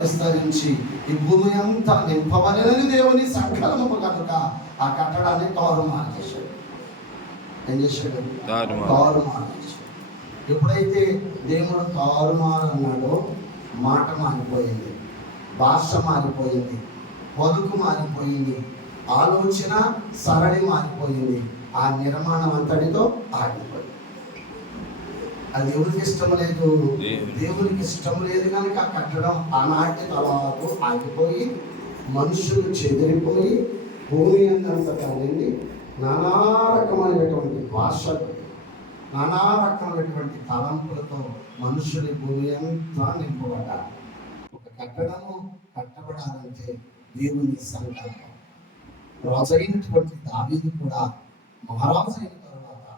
విస్తరించి ఈ భూమి అంతా నింపవలెనని దేవుని సంకల్పము కనుక ఆ కట్టడాన్ని తారుమారు చేశాడు. ఏం చేశాడు? తారుమారు చేశాడు. ఎప్పుడైతే దేవుడు తారుమారు అన్నాడో మాట మారిపోయింది, భాష మారిపోయింది, పలుకు మారిపోయింది, ఆలోచన సరళి మారిపోయింది. ఆ నిర్మాణం అంతటితో ఆగిపోయింది. అది దేవునికి ఇష్టం లేదు. దేవునికి ఇష్టం లేదు కనుక కట్టడం ఆనాటి తలాకు ఆగిపోయి మనుషులు చెదిరిపోయి భూమి అంతా కాదండి నానా రకమైనటువంటి భాషలు, నానా రకమైనటువంటి తలంపులతో మనుషులు భూమి అంతా నింపబడ్డారు. ఒక కట్టడము కట్టబడాలంటే దేవుని సంకల్పం. రాజైనటువంటి దావీదు కూడా మహారాజు అయిన తర్వాత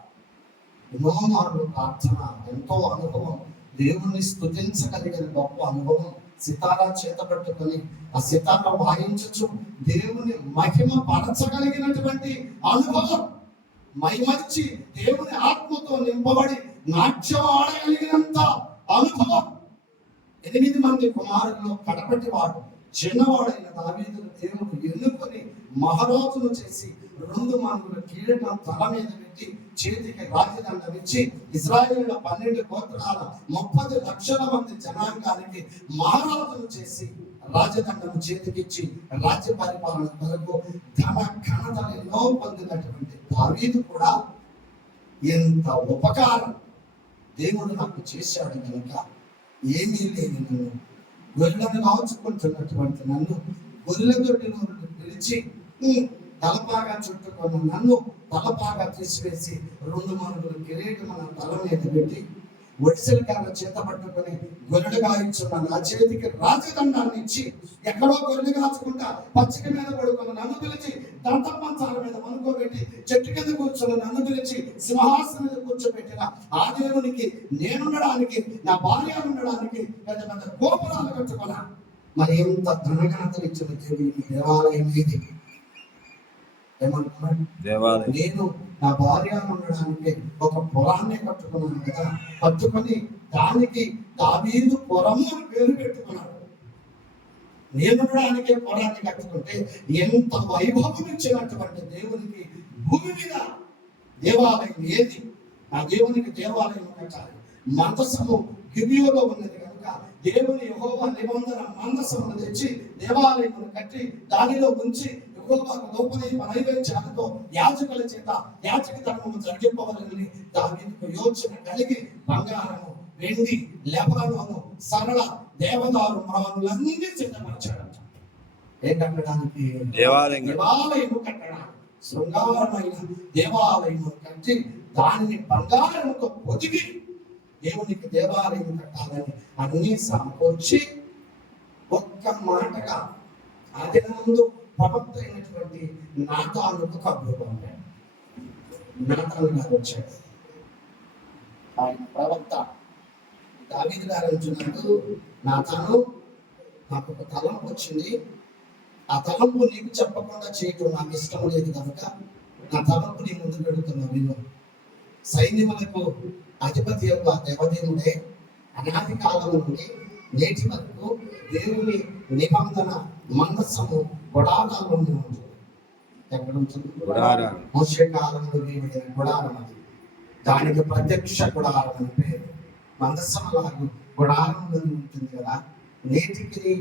ఎన్నో మార్లు ప్రార్థన, ఎంతో అనుభవం, దేవుణ్ణి స్తుతించగలిగిన గొప్ప అనుభవం, సితారా చేత పట్టుకొని ఆ సితారా వాయించచ్చు దేవుని మహిమ పరచగలిగినటువంటి అనుభవం, మైమర్చి దేవుని ఆత్మతో నింపబడి నాట్యం ఆడగలిగినంత అనుభవం. 8 మంది కుమారుల్లో కడపటి వాడు చిన్నవాడైన దావీదును దేవుడు ఎన్నుకొని మహారాజును చేసి 2 మనుగుల కిరీటం తల మీద పెట్టి చేతికి రాజదండం ఇచ్చి ఇశ్రాయేలుల 12 గోత్రాల 30 లక్షల మంది జనాంగానికి మహారాజును చేసి రాజదండము చేతికిచ్చి రాజ్య పరిపాలన కొరకు ఘన ఘనతలో పొందినటువంటి దావీదు కూడా ఎంత ఉపకారం దేవుడు నాకు చేశాడు కనుక ఏమీ లేని నన్ను, గొర్రెలను కాల్చుకుంటున్నటువంటి నన్ను గొర్రెల దొడ్డిలో పిలిచి తలపాగా చుట్టుకున్న నన్ను తలపాగా తీసివేసి 2 మనుగుల కిరీటం మన తల మీద పెట్టి ఒడిసెల కాళ్ళ చేత పట్టుకొని గొర్రెలు కాయించున్న నా చేతికి రాజదండాన్ని ఇచ్చి ఎక్కడో గొర్రెలు కాచుకుంటా పచ్చిక మీద పడుకున్న నన్ను పిలిచి దంతపంచాల మీద మనుకోబెట్టి చెట్టు కింద కూర్చున్న నన్ను పిలిచి సింహాసనం మీద కూర్చోబెట్టిన ఆ దేవునికి నేనుండడానికి, నా భార్య ఉండడానికి పెద్ద పెద్ద గోపురాలు కట్టుకున్నా. మరి ఎంత ఘనఘనతలు ఇచ్చిన దేవునికి దేవాలయం ఏది? ఏమంటున్నాడు? నేను నా భార్య ఉండడానికి ఒక పురాన్ని కట్టుకున్నాను కదా, కట్టుకొని దానికి దావీదు పురము అని పేరు పెట్టుకున్నాడు. నేను ఉండడానికే పురాన్ని కట్టుకుంటే ఎంత వైభవం ఇచ్చినటువంటి దేవునికి భూమి మీద దేవాలయం ఏది? ఆ దేవునికి దేవాలయం కట్టాలి. మందసము గిబియోలో ఉన్నది కనుక దేవుని యెహోవా నిబంధన మందసమును తెచ్చి దేవాలయం కట్టి దానిలో ఉంచి నైవేద్యాలతో యాజకుల చేత యాజక ధర్మము జరిగింపవలని దావీదుకు యోచన కలిగి బంగారము, వెండి, లెబనోను, సరళ, దేవదారు మ్రాణులన్నీ సిద్ధపరిచాడంట. ఏం కట్టడానికి? దేవాలయము కట్టడానికి. శృంగారమైన దేవాలయము కట్టి దానిని బంగారముతో పొదిగి దేవునికి దేవాలయం కట్టాలని అన్ని సమకూర్చి ఒక్క మాటగా ఆ దినముందు ప్రవక్త అయినటువంటి నాతానుకు కబురు పంపాడు. నాతాను గారు వచ్చాడు. ఆయన ప్రవక్త దావీదు గారు అంటున్నాడు, నాతాను, నాకు ఒక తలంపు వచ్చింది. ఆ తలంపు నీకు చెప్పకుండా చేయటం నాకు ఇష్టం లేదు కనుక నా తలంపు నీ ముందు పెడుతున్నా విను. సైన్యములకు అధిపతి యొక్క దేవదేవుడే అనాది కాలం నుండి నేటి వరకు దేవుని నిబంధన మందసము గుడారాల్లో ఉంటుంది. ఎక్కడ ఉంటుంది? మోషే కాలంలో వేయబడిన గుడారం అది. దానికి ప్రత్యక్ష గుడారం అని పేరు. మందసములాగు గుడారంలో ఉంటుంది కదా. నేటికి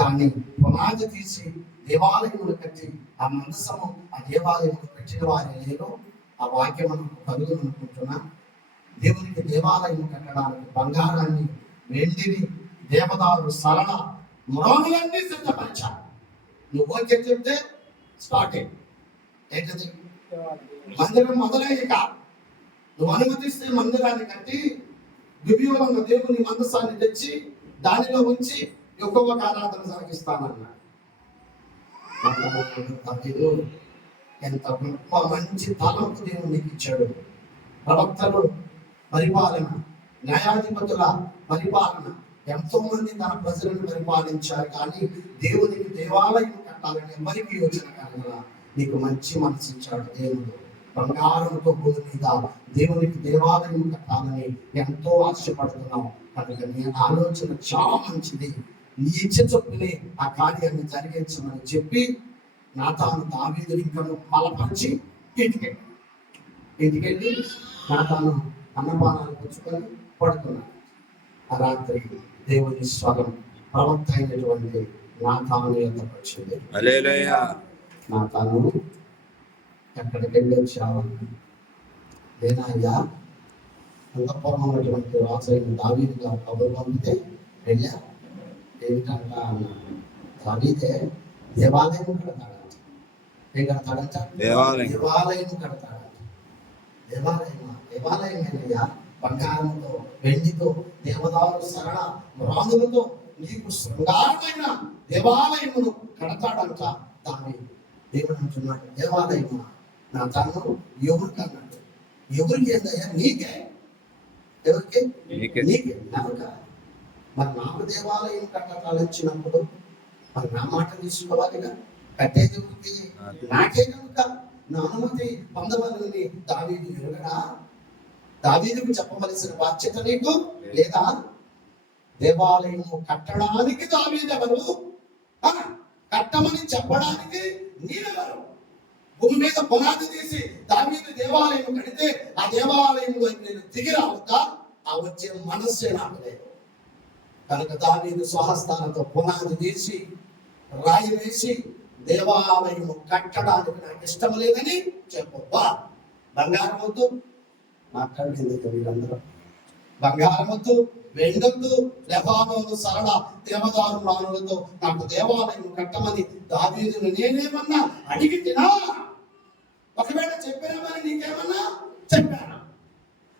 దాన్ని పునాది తీసి దేవాలయములు కట్టి ఆ మందసము ఆ దేవాలయములు పెట్టిన వారి లేరు. ఆ వాక్యం కలుగు అనుకుంటున్నా. దేవునికి దేవాలయం కట్టడానికి బంగారాన్ని, వెండిని, దేవదారు, సరళ, మ్రాణులన్నీ సిద్ధపరిచారు. నువ్వు ఓకే చెప్తే స్టార్టింగ్ ఏంటది? మందిరం మొదలయ్యాక నువ్వు అనుమతిస్తే మందిరాన్ని కట్టి గిబియోలో ఉన్న దేవుని మందసాన్ని తెచ్చి దానిలో ఉంచి యెహోవాకు ఆరాధన సాగిస్తానన్నాడు. ఎంత గొప్ప మంచి తలంపు దేవునికి ఇచ్చాడు. ప్రవక్తలు పరిపాలన, న్యాయాధిపతుల పరిపాలన, ఎంతో మంది తన ప్రజలను పరిపాలించారు. కానీ దేవునికి దేవాలయం కట్టాలని ఎవరికి యోచన కలగల. నీకు మంచి మనసు ఇచ్చాడు దేవుడు. బంగారంతో భూమి మీద దేవునికి దేవాలయం కట్టాలని ఎంతో ఆశపడుతున్నావు కనుక నీ ఆలోచన చాలా మంచిది. నీ ఇచ్చ చొప్పునే ఆ కార్యాన్ని జరిగించమని చెప్పి నాతాను దావీదుని ఇంకా బలపరిచి ఇంటికెళ్ళి నాతాను అన్నపానాలు పుచ్చుకొని పడుకున్నాడు. ఆ రాత్రి దేవుని స్వరం ప్రవక్త అయినటువంటి నాతాను ఎంతకు వచ్చింది. నాతాను ఎక్కడికి వెళ్ళి వచ్చావని, నేనయ్యా అంతఃపురం ఉన్నటువంటి రాజు అయిన దావీదు గారు కబురు పంపితే వెళ్ళా. ఏమిటంట అన్నాడు. దావీదే దేవాలయం కడతాడంట. ఏం కడతాడంట? దేవాలయం కడతాడంట. దేవాలయం ఏంటయ్యా? బంగారంతో వెండితో దేవదారు సరళ రాణులతో నీకు శృంగారమైన దేవాలయమును కడతాడంట. దావీదు దేవుడు అంటున్నాడు, దేవాలయమా నా తను ఎవరికి అన్నాడు. ఎవరికి ఏందయ్యా? నీకే. ఎవరికి? నీకే. నాకు మరి నాకు దేవాలయం కట్టాలొచ్చినప్పుడు మరి నా మాట తీసుకోవాలిగా. కట్టేది ఎవరికి? నాకే కనుక నా అనుమతి పొందవలని దావీదు ఎరుగడా? దావీదుకు చెప్పవలసిన బాధ్యత నీకు లేదా? దేవాలయము కట్టడానికి దావీదు ఎవరు? కట్టమని చెప్పడానికి నీవెవరు? భూమి మీద పునాది తీసి దావీదు దేవాలయం కడితే ఆ దేవాలయంలో నేను దిగి రావుతా, ఆ వచ్చే మనస్సే నాకు లేదు. కనుక దావీదు స్వహస్తాలతో పునాది తీసి రాయి వేసి దేవాలయము కట్టడానికి నాకు ఇష్టం లేదని చెప్పవా? బంగారం వద్దు, మాట్లాడింది వీరందరూ. బంగారం వద్దు, వెండొద్దు, లెబానోను సరళ దేవదారు రాణులతో నాకు దేవాలయం కట్టమని దావీదును నేనేమన్నా అడిగి తినా? ఒకవేళ చెప్పినామని నీకేమన్నా చెప్పాను.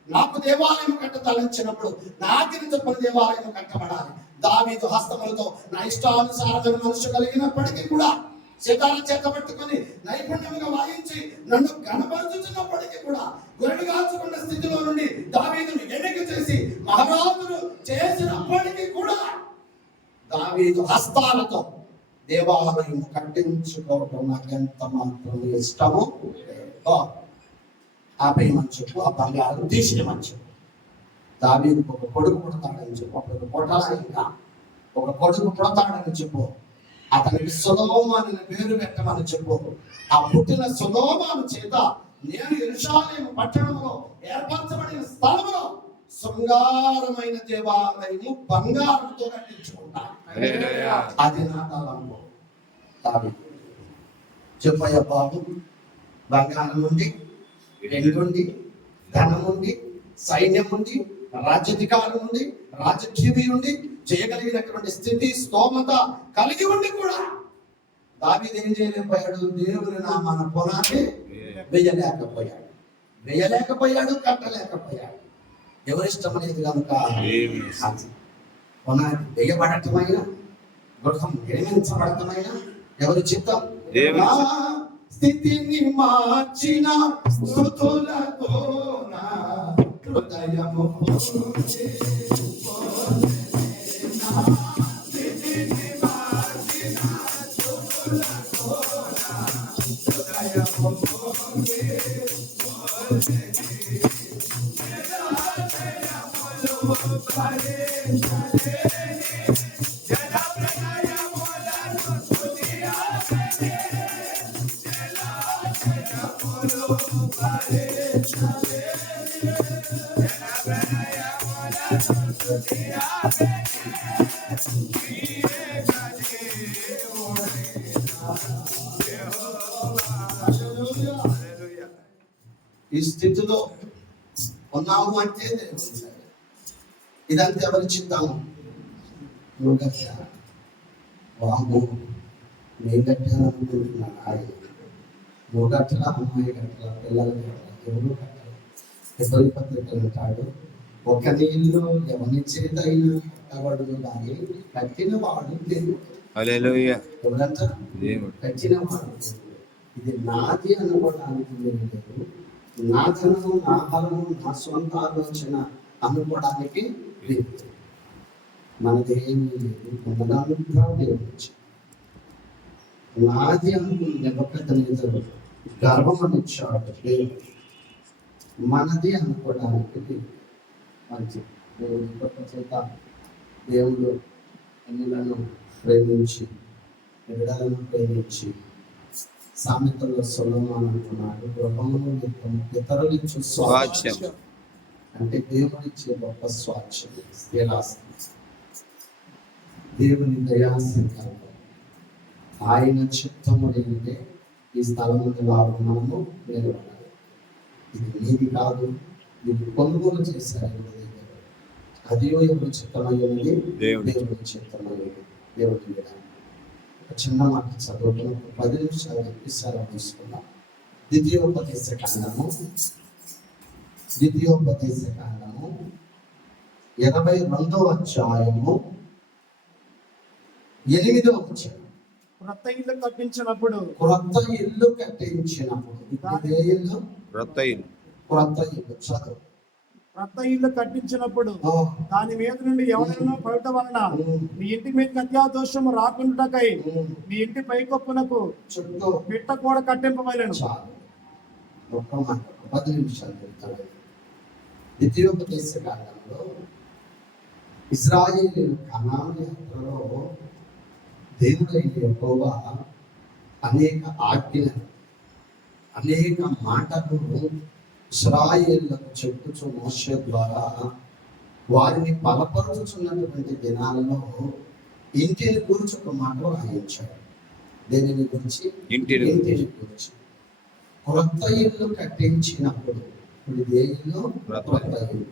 నాకు దేవాలయం కట్ట తలంచినప్పుడు నాకిని చెప్పని దేవాలయం కట్టబడాలి. దావీదు హస్తములతో నా ఇష్టానుసారమైన మనసు కలిగినప్పటికీ కూడా సితార చేత పట్టుకొని నైపుణ్యంగా వాయించి నన్ను కనపరుచుతున్నప్పటికీ కూడా గొర్రెలు కాల్చుకున్న స్థితిలో నుండి దావీదును ఎన్నిక చేసి మహారాజును చేసినప్పటికీ కూడా దావీదు హస్తాలతో దేవాలయం కట్టించుకోవడం నాకు ఎంత మాత్రం ఇష్టమో ఆపేయమని చెప్పు. ఆ బంగారం తీసేయమని చెప్పు. దావీదుకు ఒక కొడుకు పుడతాడని చెప్పు. అప్పుడు కొట్టాలని ఇంకా ఒక కొడుకు పుడతాడని చెప్పు. అతనికి సొలొమోను పేరు పెట్టమని చెప్పు. ఆ పుట్టిన సొలొమోను చేత నేను యెరూషలేము పట్టణంలో ఏర్పరచబడిన స్థలంలో శృంగారమైన దేవాలయము బంగారంతో కట్టించుకుంటాను. అది నా తలంపు. దావీదు చెప్పయ్య బాబు, బంగారం ఉంది, వెండి ఉంది, ధనం ఉంది, సైన్యం ఉంది, రాజ్యాధికారం ఉంది, రాజకీయ ఉంది, చేయగలిగినటువంటి స్థితి స్తోమత కలిగి ఉండి కూడా దావీదు ఏం చేయలేకపోయాడు? దేవుని నామాన పునాది వేయలేకపోయాడు, కట్టలేకపోయాడు. ఎవరిష్టం అనేది కనుక పునాది వేయబడటమైన, గృహం నిర్మించబడటమైన ఎవరి చిత్తం? స్థితిని మార్చిన స్తుతులతో నా హృదయము ఈ స్థితిలో ఉన్నాము అంటే ఇదంతా ఎవరి చిత్తాము? నువ్వు కట్టా బాబు, నేను కట్టాను అనుకుంటున్నాను. ఆయన నువ్వు కట్టరా, అమ్మాయి కట్టరా, పిల్లలు కట్టరా, ఎవరు కట్టరా. ఎవరి పత్రికలు అంటాడు, ఒక నీళ్ళు ఎవరి చేతైనా కట్టబడును కానీ కట్టిన వాడు దేవుడు. ఎవరంట? కట్టిన వాడు. ఇది నాది అనుకోవడానికి లేదు, నా ధనము, నా బలము, నా సొంత ఆలోచన అనుకోవడానికి లేదు. మనదేమీ లేదు, మనదంతా దేవుడు. నాది అనుకుని నెబుకద్నెజరు గర్వం ఇచ్చాడు దేవుడు. మనది అనుకోవడానికి మంచి దేవుడి గొప్ప చేత దేవుడు అన్యులను ప్రేమించి బిడ్డలను ప్రేమించి సామెతల్లో సొలొమోను అంటున్నాడు, గృహమును ఇతరులు ఇచ్చు స్వాస్థ్యం అంటే దేవుడిచ్చే గొప్ప స్వాస్థ్యం, స్థిరాస్తి, దేవుని దయా సంకల్పం. ఆయన చిత్తము ఏంటంటే ఈ స్థలం వారు మనము నిలబడాలి. ఇది నీది కాదు, ఇది కొనుగోలు చేశారు. అది ఎవరు చిత్తమైనది? దేవుడి చిత్తమైనది. దేవుడి ఒక చిన్న మాట చదువుకున్న 10 నిమిషాలు ఎప్పిసారా తీసుకున్నాం. ద్వితీయోపదేశ కాండము 22వ అధ్యాయము 8వ వచనం. క్రొత్త ఇల్లు కట్టించినప్పుడు చదువు. క్రొత్త ఇల్లు కట్టించినప్పుడు దాని మీద నుండి ఎవరైనా పడట వలన నీ ఇంటి మీద అత్యాదోషము రాకుండాకై నీ ఇంటి పైకప్పునకు చుట్టూ పిట్ట కూడా కట్టింపబడెను. 10 నిమిషాలు చెప్తాను. ద్వితీయోపదేశ కాండంలో ఇశ్రాయేలీయుల కనాను యాత్రలో దేవుడైన యెహోవా అనేక ఆజ్ఞలు, అనేక మాటలను ఇశ్రాయేలులకు చెప్పుచు మోషే ద్వారా వారిని బలపరుచుచున్నటువంటి దినాలలో ఇంటిని గురించి ఒక మాట రాయించాడు. దేనిని గురించి? ఇంటిని గురించి. క్రొత్త ఇల్లు కట్టించినప్పుడు, ఇప్పుడు ఏ ఇల్లు? క్రొత్త ఇల్లు.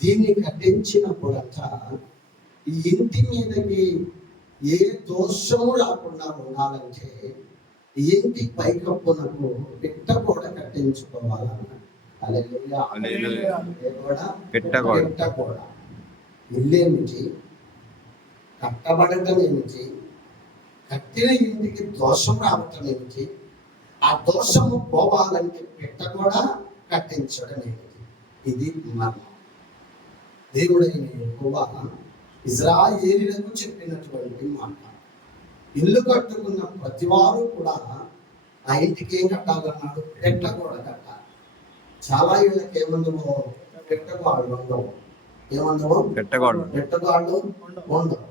దీన్ని కట్టించినప్పుడు అంట ఈ ఇంటి మీదకి ఏ దోషము రాకుండా ఉండాలంటే ఇంటి పైకప్పునకు పిట్ట కూడా కట్టించుకోవాలన్న. పిట్ట కూడా. ఇల్లేమిటి? కట్టబడటం ఏమిటి? కట్టిన ఇంటికి దోషం రావటం ఏమిటి? ఆ దోషము పోవాలంటే పిట్ట కూడా కట్టించడం ఏమిటి? ఇది మర్మం. దేవుడైన యెహోవా ఇశ్రాయేలీయులకు చెప్పినటువంటి మాట. ఇల్లు కట్టుకున్న ప్రతి వారు కూడా ఆ ఇంటికి ఏం కట్టాలన్నాడు? పెట్ట కూడా కట్టాలి. చాలా ఇళ్ళకి ఏముండవో? పెట్టగాళ్ళు ఉండవు. ఏముండవు? పెట్టగాళ్ళు ఉండవు.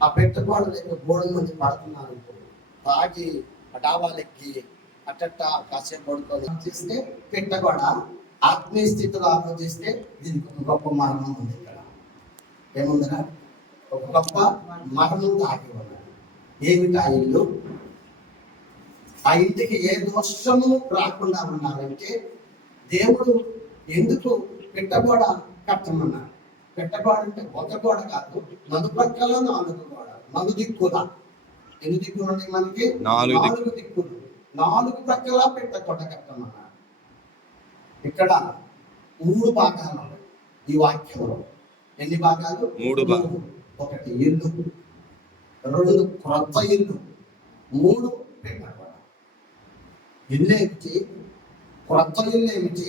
ఆ పెట్టగాళ్ళు లేక గోడల మంది పడుతున్నారు. ఇప్పుడు తాగి డాబాలెక్కి అట్ట కాసేపు పడుకొని చేస్తే పెట్టగోడ ఆత్మీయ స్థితిలో ఆలోచిస్తే దీనికి ఒక గొప్ప మరణం ఉంది. ఇక్కడ ఏముందరా? ఒక గొప్ప మరణం దాగి ఉన్నది. ఏమిటి ఆ ఇల్లు? ఆ ఇంటికి ఏ దోషము రాకుండా ఉన్నారంటే దేవుడు ఎందుకు పెట్టగోడ కట్టమన్నాడు? పెట్టగోడ అంటే ఒక గోడ కాదు, నలు ప్రక్కల 4 గోడ, 4 దిక్కుల. ఎన్ని దిక్కులు ఉన్నాయి మనకి? 4 దిక్కులు. 4 ప్రక్కల పెట్టగోడ కట్టమన్నాడు. ఇక్కడ 3 భాగాలు ఉన్నాయి ఈ వాక్యంలో. ఎన్ని భాగాలు? 3 భాగాలు. 1 ఇల్లు, 2 క్రొత్త ఇల్లు, 3 పెట్టగోడ. ఇల్లు ఏమిటి? క్రొత్త ఇల్లు ఏమిటి?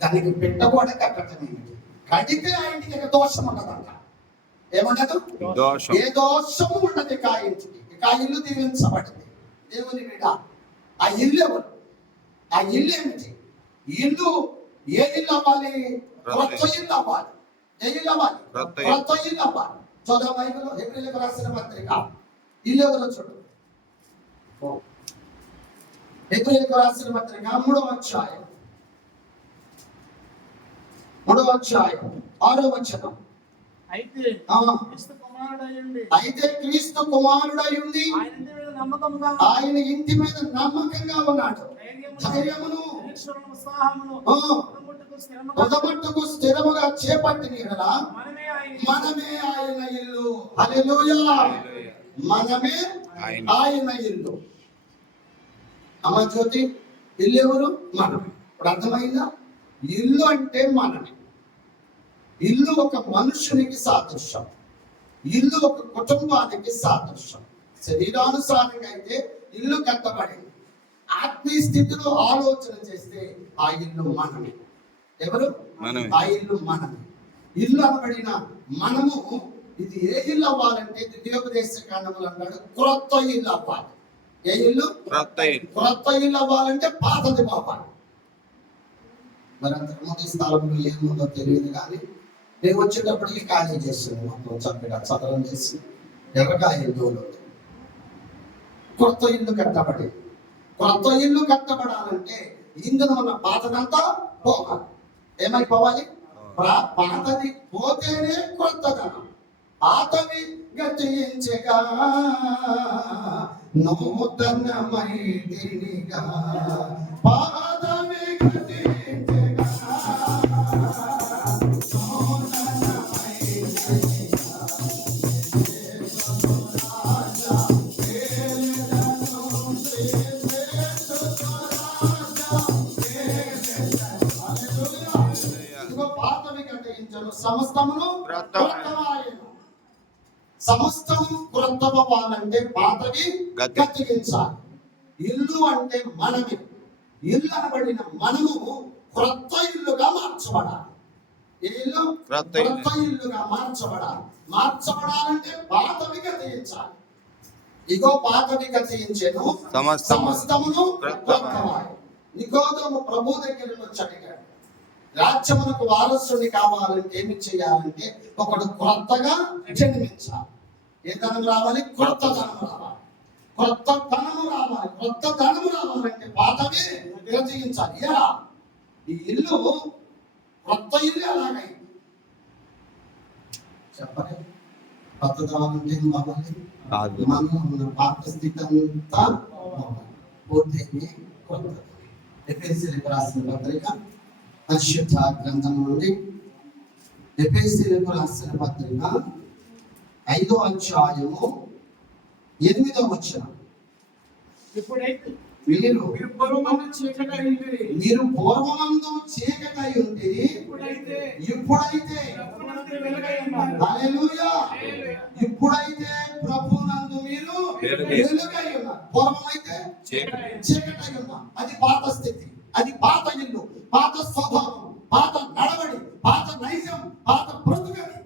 దానికి పెట్టగోడ కట్టడం ఏమిటి? కడితే ఆ ఇంటికి దోషం ఉండదంట. ఏముండదు? ఏ దోషము ఉండదు ఇక ఆ ఇంటికి. ఇక ఆ ఇల్లు దీవించబడింది. దేవుని బిడ్డ, ఆ ఇల్లు ఎవరు? ఆ ఇల్లు ఏమిటి? ఇల్లు ఏ ఇల్లు అవ్వాలి? క్రొత్త ఇల్లు అవ్వాలి. ఏ ఇల్లు అవ్వాలి? క్రొత్త ఇల్లు అవ్వాలి. చదువు బైబిల్లో హెబ్రీయులకు రాసిన పత్రిక. ఇల్లు ఎవరో చూడు. హెబ్రీయులకు రాసిన పత్రిక 3వ అధ్యాయం 6వ వచనం. అయితే క్రీస్తు కుమారుడయుండి ఆయన ఇంటి మీద నమ్మకంగా ఉన్నాడు. ధైర్యమును పొదమట్టుకు స్థిరముగా చేపట్టిన యెడల మనమే ఆయన ఇల్లు. హల్లెలూయా. మనమే ఆయన ఇల్లు. అమ్మ జ్యోతి, ఇల్లు ఎవరు? మనమే. ఇప్పుడు అర్థమైందా? ఇల్లు అంటే మనమే. ఇల్లు ఒక మనుషునికి సాదృశ్యం. ఇల్లు ఒక కుటుంబానికి సాదృశ్యం. శరీరానుసారంగా అయితే ఇల్లు కట్టబడింది. ఆత్మీయ స్థితిలో ఆలోచన చేస్తే ఆ ఇల్లు మనమే. ఎవరు? ఆ ఇల్లు మనమే. ఇల్లు అనబడిన మనము ఇది ఏ ఇల్లు అవ్వాలంటే ద్వితీయోపదేశ కాండములు అన్నాడు క్రొత్త ఇల్లు అవ్వాలి. ఏ ఇల్లు? క్రొత్త ఇల్లు అవ్వాలంటే పాతది పోవాలి. మరి అంతకుముందు స్థలంలో ఏముందో తెలియదు కానీ నేను వచ్చేటప్పటికి ఖాళీ చేసింది మొత్తం చక్కగా చదరం చేసి ఎర్రకాయ దూరం. కొత్త ఇల్లు కట్టబడి, కొత్త ఇల్లు కట్టబడాలంటే ఇందులో ఉన్న పాతదంతా పోవాలి. ఏమైపోవాలి? పాతది పోతేనే కొత్తదనం. పాతవి గతించగా నూతనమైదిగా, పాతవి గతించగా సమస్తమును క్రొత్తవాయెను. సమస్తము క్రొత్తవాలంటే పాతవి గతించాలి. ఇల్లు అంటే మనమే. ఇల్లు అనబడిన మనము క్రొత్త ఇల్లుగా మార్చబడాలి. ఇల్లు క్రొత్త ఇల్లుగా మార్చబడాలంటే పాతవి గతించాలి. ఇగో పాతవి గతించెను, సమస్తమును క్రొత్తవాయెను. నికోదేము ప్రభు దగ్గరికి వచ్చి అడిగాడు, రాజ్యమునకు వారసుని కావాలంటే ఏమి చేయాలంటే ఒకడు క్రొత్తగా జన్మించాలి. ఏ ధనం రావాలి? క్రొత్త ధనం రావాలి. క్రొత్త ధనము రావాలి. క్రొత్త ధనము రావాలంటే పాతవి గ్రహించాలి. ఎలా? ఈ ఇల్లు క్రొత్త ఇల్లు ఎలాగైంది చెప్పండి. కొత్త ధనం అంటే ఏం కావాలి? మనలో ఉన్న పాత స్థితి అంతా పోతే కొత్త. ఎఫెసీయులకు రాసిన పత్రిక పరిశుద్ధ గ్రంథం నుండి, ఎఫెసీయులకు రాసిన పత్రిక 5వ అధ్యాయము 8వ వచనం. మీరు పూర్వమందు చీకటై ఉంటే ఇప్పుడైతే హల్లెలూయా, ఇప్పుడైతే ప్రభునందు మీరు వెలుగై ఉన్నారు. పూర్వమైతే చీకటై ఉన్నారు. అది పాత స్థితి, అది పాత ఇల్లు, పాత స్వభావం, పాత నడవడి, పాత నైజం, పాత బ్రతుకని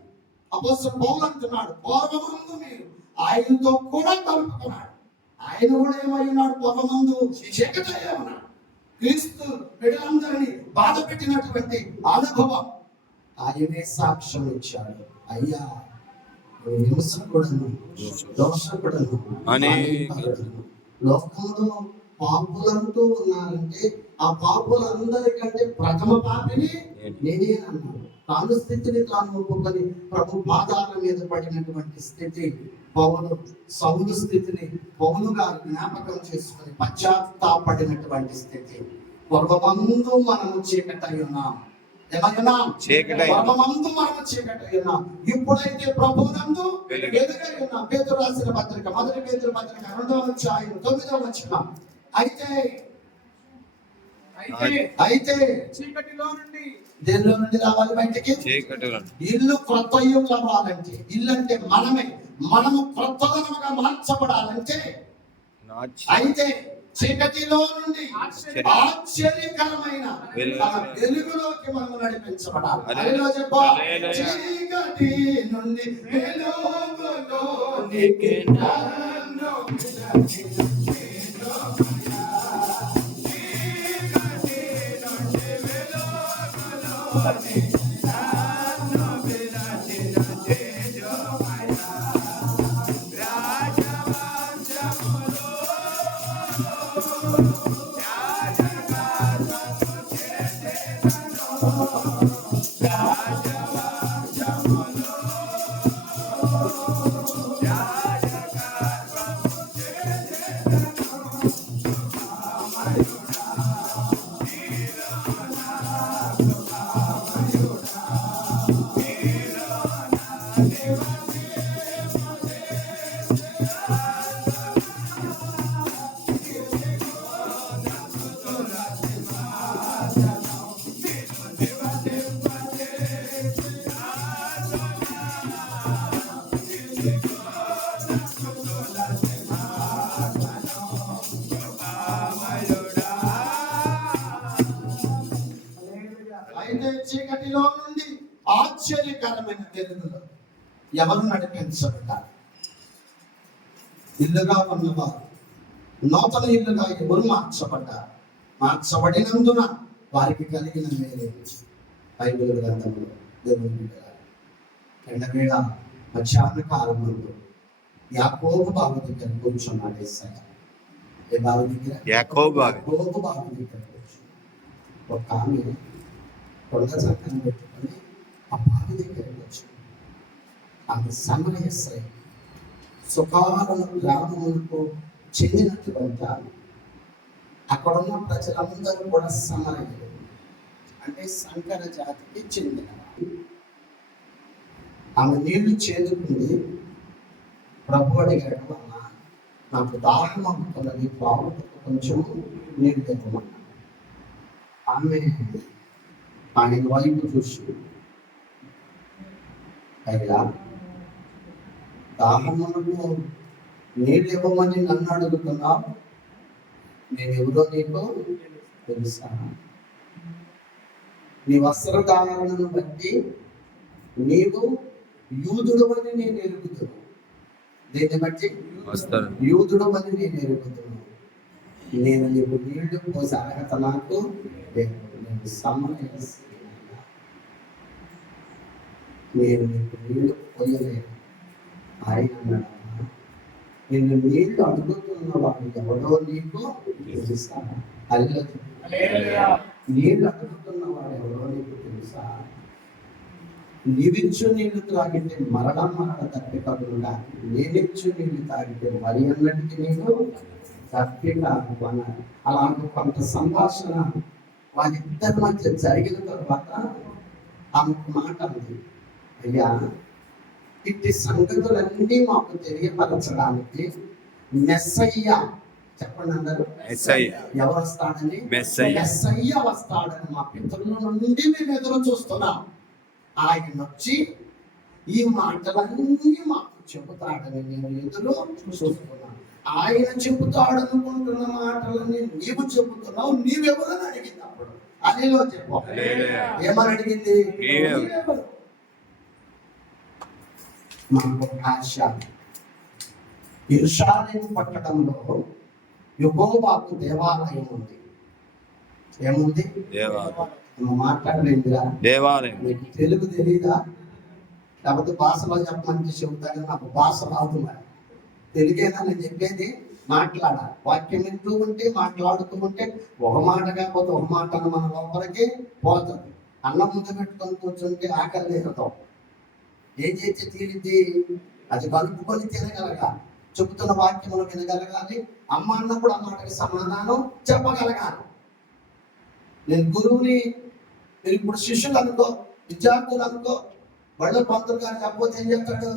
అపోస్తలుడు పౌలు అంటున్నాడు. పూర్వమందు మీరు ఆయనతో కూడా కలుపుకున్నాడు. ఆయన కూడా ఏమై ఉన్నాడు? పూర్వమందు చీకటయ్యే ఉన్నాడు. క్రీస్తు బిడ్డలందరినీ బాధ పెట్టినటువంటి అనుభవం ఆయనే సాక్ష్యం ఇచ్చాడు. అయ్యా హింసకుడను, దోషకుడను, లోకంలో పాపులంటూ ఉన్నారంటే ఆ పాపులందరికంటే ప్రథమ పాపిని నేనే అన్నాడు. తాను స్థితిని తాను ఒప్పుకొని ప్రభు పాదాల మీద పడినటువంటి స్థితి పౌలు, సౌలు స్థితిని పౌలు గారు జ్ఞాపకం చేసుకుని పశ్చాత్తాపడినటువంటి స్థితి. పూర్వమందు మనము చీకటై ఉన్నాం. ఏమన్నాం? పూర్వమందు మనము చీకటై ఉన్నాం. ఇప్పుడైతే ప్రభువునందు వెలుగై ఉన్నాం. పేతురు రాసిన పత్రిక, మొదటి పేతురు పత్రిక 2వ అధ్యాయం 9వ వచనం. అయితే చీకటిలో నుండి దేనిలో నుండి రావాలి బయటికి? ఇల్లు క్రొత్త ఇల్లు అవ్వాలంటే, ఇల్లు అంటే మనమే, మనము క్రొత్తదనముగా మార్చబడాలంటే, అయితే చీకటిలో నుండి ఆశ్చర్యకరమైన వెలుగులోకి మనము నడిపించబడాలి. చీకటి నుండి వెలుగులోనికి అయితే చీకటిలో నుండి ఆశ్చర్యకరమైన వెలుగులో ఎవరు నడిపించబడ్డారు? ఇల్లుగా ఉన్నవారు, నూతన ఇల్లుగా ఎవరు మార్చబడ్డారు? మార్చబడినందున వారికి కలిగిన మేలేమి? బైబిల్ గ్రంథంలో దేవుని ఎండవేళ మధ్యాహ్న కాలం ముందు యాకోబు బావి దగ్గర కూర్చున్నాడు యేసయ్య. ఏ బావి దగ్గర? యాకోబు బావి దగ్గర కూర్చున్నాడు. ఒక ఆమె కొండ చక్కని పెట్టుకొని ఆ బావి దగ్గర కూర్చున్నాడు. ఆమె సమరయస్సై సుఖాలను గ్రామములకు చెందినటువంటి ఆమె. అక్కడున్న ప్రజలందరూ కూడా సమరయులు, అంటే సంకర జాతికి చెందిన. ఆమె నీళ్లు చేదుకుంది. ప్రభు అడిగాడు, అన్న నాకు దాహం అవుతున్నది, బాగుంటుంది, కొంచెం నీళ్ళు తెప్పమన్నా. ఆమె ఆయన వైపు చూసి, అయ్యా దాహమునకు నీళ్ళు ఇవ్వమని నన్ను అడుగుతున్నావు, నేనెవరో నీకు తెలుసా? నీ వస్త్రధారణను బట్టి నీవు యూదుడు అని నేను ఎరుగుతున్నాను. దీన్ని బట్టి యూదుడు అని నేను ఎరుగుతున్నాను. నేను నీకు నీళ్లు పోసే అర్హత నాకు లేదు. నేను సమరయస్స, నేను నీకు నీళ్లు పోయలేను. ఆయన అన్నాడు, నిన్ను నీళ్లు అడుగుతున్న వాడు ఎవడో నీకు తెలుసా? నీళ్లు అడుగుతున్న వాడు ఎవడో నీకు తెలుసా? నీవిచ్చు నీళ్లు త్రాగితే మరణ తప్పి కాకుండా నేనిచ్చు నీళ్లు తాగితే మరి అన్నటికీ నీకు తప్పి కాదు అన్నాడు. అలాంటి కొంత సంభాషణ వారిద్దరి మధ్య జరిగిన తర్వాత ఆమెకు మాట ఉంది, అయ్యా ఇట్టి సంగతులన్నీ మాకు తెలియపరచడానికి మెస్సయ్య, చెప్పండి అందరూ, ఎవరు వస్తాడని? మెస్సయ్య వస్తాడని మా పితరుల నుండి మేము ఎదురు చూస్తున్నాం. ఆయన వచ్చి ఈ మాటలన్నీ మాకు చెబుతాడని నేను ఎదురు చూస్తున్నాను. ఆయన చెబుతాడనుకుంటున్న మాటలన్నీ నీవు చెబుతున్నావు, నీవెవరని అడిగింది. అప్పుడు అదేలో చెప్పు, ఏమని అడిగింది? మాకు ఆశ. యెరూషలేము పట్టణంలో యెహోవాకు దేవాలయం ఉంది. ఏముంది? మాట్లాడలేదురా, దేవాలయం. మీకు తెలుగు తెలీదా? లేకపోతే భాషలో చెప్పమంటే చెబుతాను, నాకు భాష రాదు. మరి తెలుగేనా నేను చెప్పేది? మాట్లాడాలి. వాక్యం వింటూ ఉంటే, మాట్లాడుతూ ఉంటే ఒక మాట కాకపోతే ఒక మాట మన లోపలికి పోతుంది. అన్నం ముందు పెట్టుకొని కూర్చుంటే ఆకలి తీరుతాం. ఏం చేస్తే తీరిద్ది? అది కలుపుకొని తినగలగాలి. చెబుతున్న వాక్యములు వినగలగాలి. అమ్మ అన్నప్పుడు ఆ మాటకి సమాధానం చెప్పగలగాలి. నేను గురువుని, మీరు ఇప్పుడు శిష్యులు అనుకో, విద్యార్థులు అనుకో, బళ్ళు పంతులు గారు చెప్పబోతే ఏం చెప్తాడు?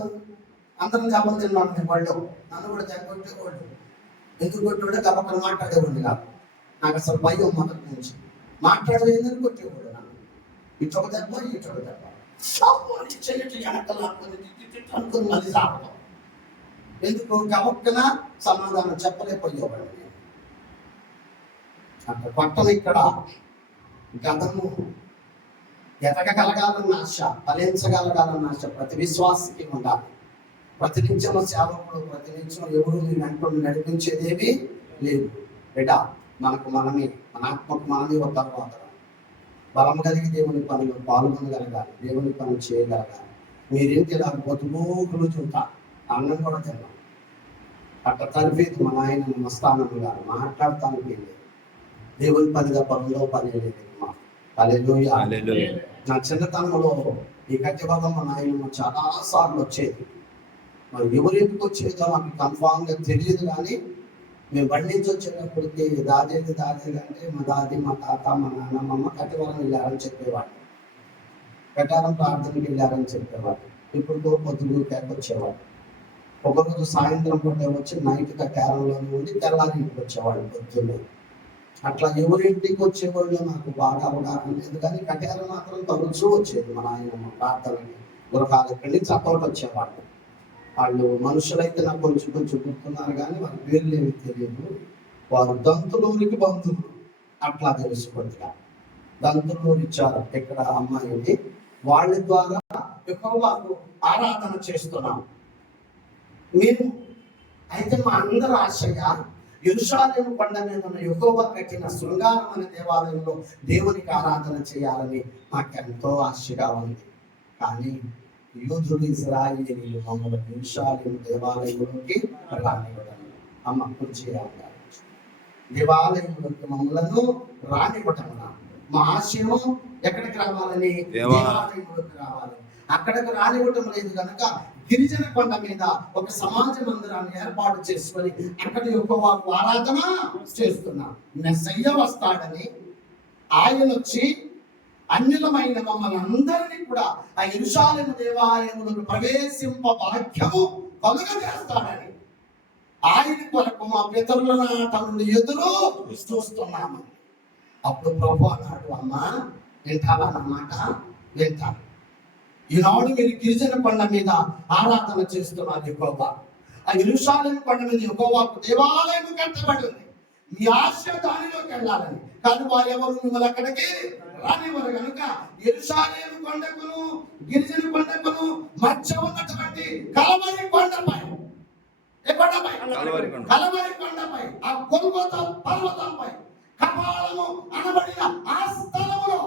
అందరం చెప్పని తిన్నాను నేను బళ్ళు, నన్ను కూడా కొట్టేవాడు. ఎందుకు కొట్టేవాడు? గబక్కలు మాట్లాడేవాడు కాదు. నాకు అసలు భయం మొదటి నుంచి. మాట్లాడలేదని కొట్టేవాడు నన్ను. ఇటొక దెబ్బ, ఇటొక దెబ్బ, అనుకుని మళ్ళీ రావడం. ఎందుకు? గబక్కన సమాధానం చెప్పలేకపోయేవాడు. అక్కడ పట్టణ ఇక్కడ గతము ఎదగగలగాలన్న ఆశ, ఫలించగలగాలన్న ఆశ ప్రతి విశ్వాసకి ఉండాలి. ప్రతినిత్యం సేవకుడు, ప్రతినిత్యం ఎవరు మీ వెంట నడిపించేదేమీ లేదు. బిడ్డ మనకు మనమే, మన ఆత్మకు మనమే ఒక తర్వాత బలం కలిగి దేవుని పనులు పాల్గొనగలగాలి, దేవుని పనులు చేయగలగాలి. మీరేంటి ఇలా బతుకులు చూతా, అన్నం కూడా తిన్నాం. అట్ట తలిపేది మా ఆయన మస్తానం గారు మాట్లాడటానికి వెళ్ళేది. దేవుని పనిగా పనుల్లో పని లేదు. నా చిన్నతనంలో ఈ కట్టెబలం మా నాయన చాలా సార్లు వచ్చేది. మరి ఎవరింటికి వచ్చేదో మాకు కన్ఫామ్గా తెలియదు. కానీ మేము బండి నుంచి వచ్చేటప్పటికి దాదేది అంటే మా దాది, మా తాత, మా నాన్న, మా అమ్మ కట్టెవరం వెళ్ళారని చెప్పేవాడు. కట్టారం ప్రార్థనకి వెళ్ళారని చెప్పేవాడు. ఇప్పుడు పొద్దులు వచ్చేవాడు. ఒకరోజు సాయంత్రం పూట వచ్చి నైట్ కట్టారంలోనే ఉండి తెల్లారి ఇంటికి వచ్చేవాడు పొద్దున్నే. అట్లా ఎవరింటికి వచ్చేవాళ్ళు నాకు బాగా అవగాహన లేదు. కానీ కట్యారం మాత్రం తరచూ వచ్చేది. మా నాయనమ్మ ప్రార్థనకి గృహాలు ఇక్కడి నుంచి అతోటి వచ్చేవాళ్ళు. వాళ్ళు మనుషులైతే నాకు కొంచెం గుర్తున్నారు, కానీ వాళ్ళ పేర్లు ఏమి తెలియదు. వారు దంతులూరికి బంధువులు, అట్లా తెలుసు. కొద్దిగా దంతులూరు ఇచ్చారు ఇక్కడ అమ్మాయిని. వాళ్ళ ద్వారా యెహోవాకు ఆరాధన చేస్తున్నాం మేము. అయితే మా అందరి ఆశగా యెరూషలేము కొండ మీద ఉన్న యెహోవా కట్టిన శృంగారం అనే దేవాలయంలో దేవునికి ఆరాధన చేయాలని మాకెంతో ఆశగా ఉంది. కానీ యూదులు ఇశ్రాయేలీయులు మమ్మల్ని యెరూషలేము దేవాలయంలోకి రానివ్వడం. అమ్మ కుర్చీ దేవాలయంలోకి మమ్మలను రానివ్వటం. మా ఆశయం ఎక్కడికి రావాలని? దేవాలయంలోకి రావాలి. అక్కడికి రానివ్వటం లేదు కనుక గిరిజన కొండ మీద ఒక సమాజ మందిరాన్ని ఏర్పాటు చేసుకొని అక్కడ యెహోవాకు ఆరాధన చేస్తున్నాం. మెస్సయ్య వస్తాడని ఆయన వచ్చి అన్యులమైన మమ్మల్ని అందరినీ కూడా ఆ యెరూషలేము దేవాలయములకు ప్రవేశింప భాగ్యము కలుగజేస్తాడని ఆయన కొరకు మా పితరుల నాట నుండి ఎదురు చూస్తున్నాము. అప్పుడు ప్రభు అన్నాడు, అమ్మా వింటావా అన్నమాట? వింటాను. ఈనాడు మీరు గిరిజన కొండ మీద ఆరాధన చేస్తున్నారు యెహోవా. ఆ యెరూషలేము కొండ మీద యెహోవాకు దేవాలయం కట్టబడి ఉంది. మీ ఆశ దానిలోకి వెళ్ళాలని, కానీ వారు ఎవరు మిమ్మల్ని అక్కడికి రానివ్వరు కనుక యెరూషలేము కొండకును గిరిజన కొండకును మధ్య ఉన్నటువంటి కలవరి కొండపై, కలవరి కొండపై, ఆ గొల్గొతా పర్వతంపై కపాలము అనబడిన ఆ స్థలములో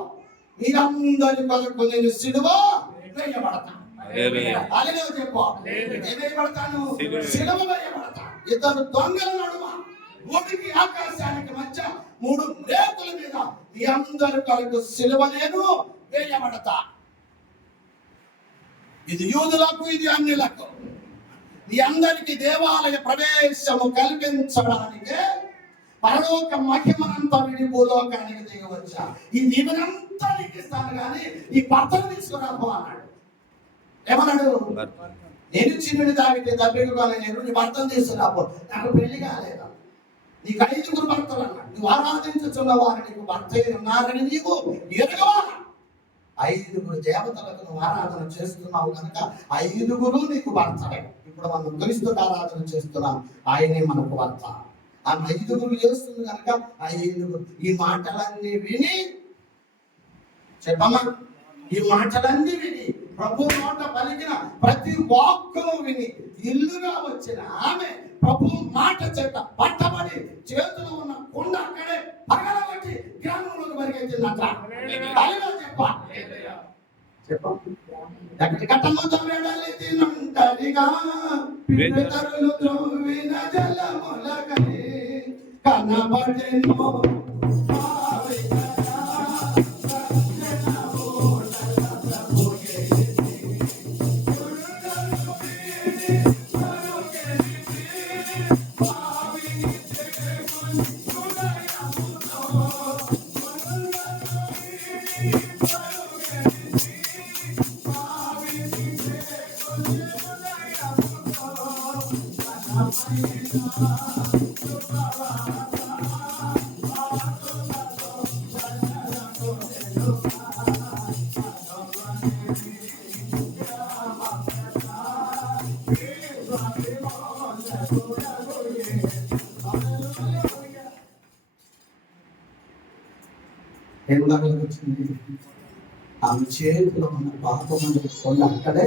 మీరందరి కొరకు నేను సిలువ వేయబడతాను. సిలువ వేయబడతా. ఇద్దరు దొంగల నడుమ భూమికి ఆకాశానికి మధ్య 3 రేకుల మీద మీ అందరి కొరకు సిలువ నేను వేయబడతా. ఇది యూదులకు, ఇది అన్యులకు. మీ అందరికి దేవాలయ ప్రవేశము కల్పించడానికే పరలోక మహిమనంతా విడి భూలోకానికి దిగవచ్చా. ఈ దీవెనంతా నీకు ఇస్తాను కానీ ఈ భర్తను తీసుకురాపో అన్నాడు. ఏమన్నాడు? నేను చిన్నుని తాగితే దబ్బిగా నేను నీ భర్తను తీసుకురాపో. నాకు పెళ్లి కాలేదా? నీకు 5 భర్తలు అన్నాడు. నువ్వు ఆరాధించుచున్న వారు నీకు భర్త ఉన్నారని నీవు ఎరగవా? 5 దేవతలకు నువ్వు ఆరాధన చేస్తున్నావు కనుక 5 నీకు భర్తలే. ఇప్పుడు మనం క్రీస్తుకు ఆరాధన చేస్తున్నాం, ఆయనే మనకు భర్త. ఆ 5 చేస్తుంది కనుక 5. ఈ మాటలన్నీ విని చెప్పమ్మా, ఈ మాటలన్నీ విని ప్రభు నోట పలికిన ప్రతి వాక్కును విని ఇల్లుగా వచ్చిన ఆమె ప్రభు మాట చేత పట్టబడి చేతిలో ఉన్న కుండ అక్కడే పగలబట్టి గ్రామంలోకి పరిగెత్తిందట. ఎక్కడి కట్టమంతా వేడాలి తినంటదిగా పితరులు త్రవ్విన జలములకై కనబడెను వచ్చింది. ఆమె చేతిలో ఉన్న పాపములు కొండ అక్కడే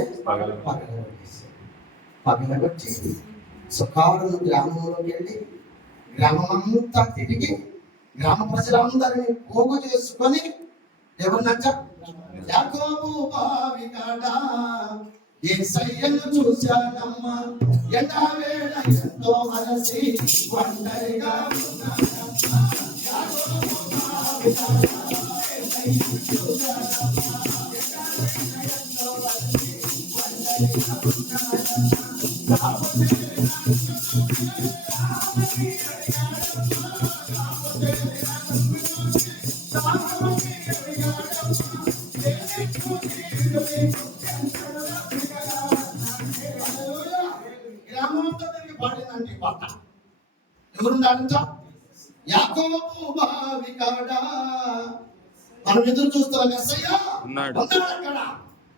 పగలగొట్టి సుఖారును గ్రామంలోకి వెళ్ళి గ్రామమంతా తిరిగి గ్రామ ప్రజలందరినీ పోగు చేసుకొని ఎవరినచ్చ యాకోబు బావి కాడ యేసయ్యను చూశానమ్మా, ఎండవేళ ఎంతో అలసి ఒంటరిగా ఉన్నానమ్మా. యాకోబు బావి కాడ యేసయ్యను చూశానమ్మా, ఎండవేళ ఎంతో అలసి ఒంటరిగా ఉన్నానమ్మా. గ్రామంతో తిరిగి పాడిందండి పాట. ఎవరున్నారంట? యాకోబు బావి కాడ. మనం ఎదురు చూస్తున్నాం, యేసయ్య ఉన్నాడు అక్కడ.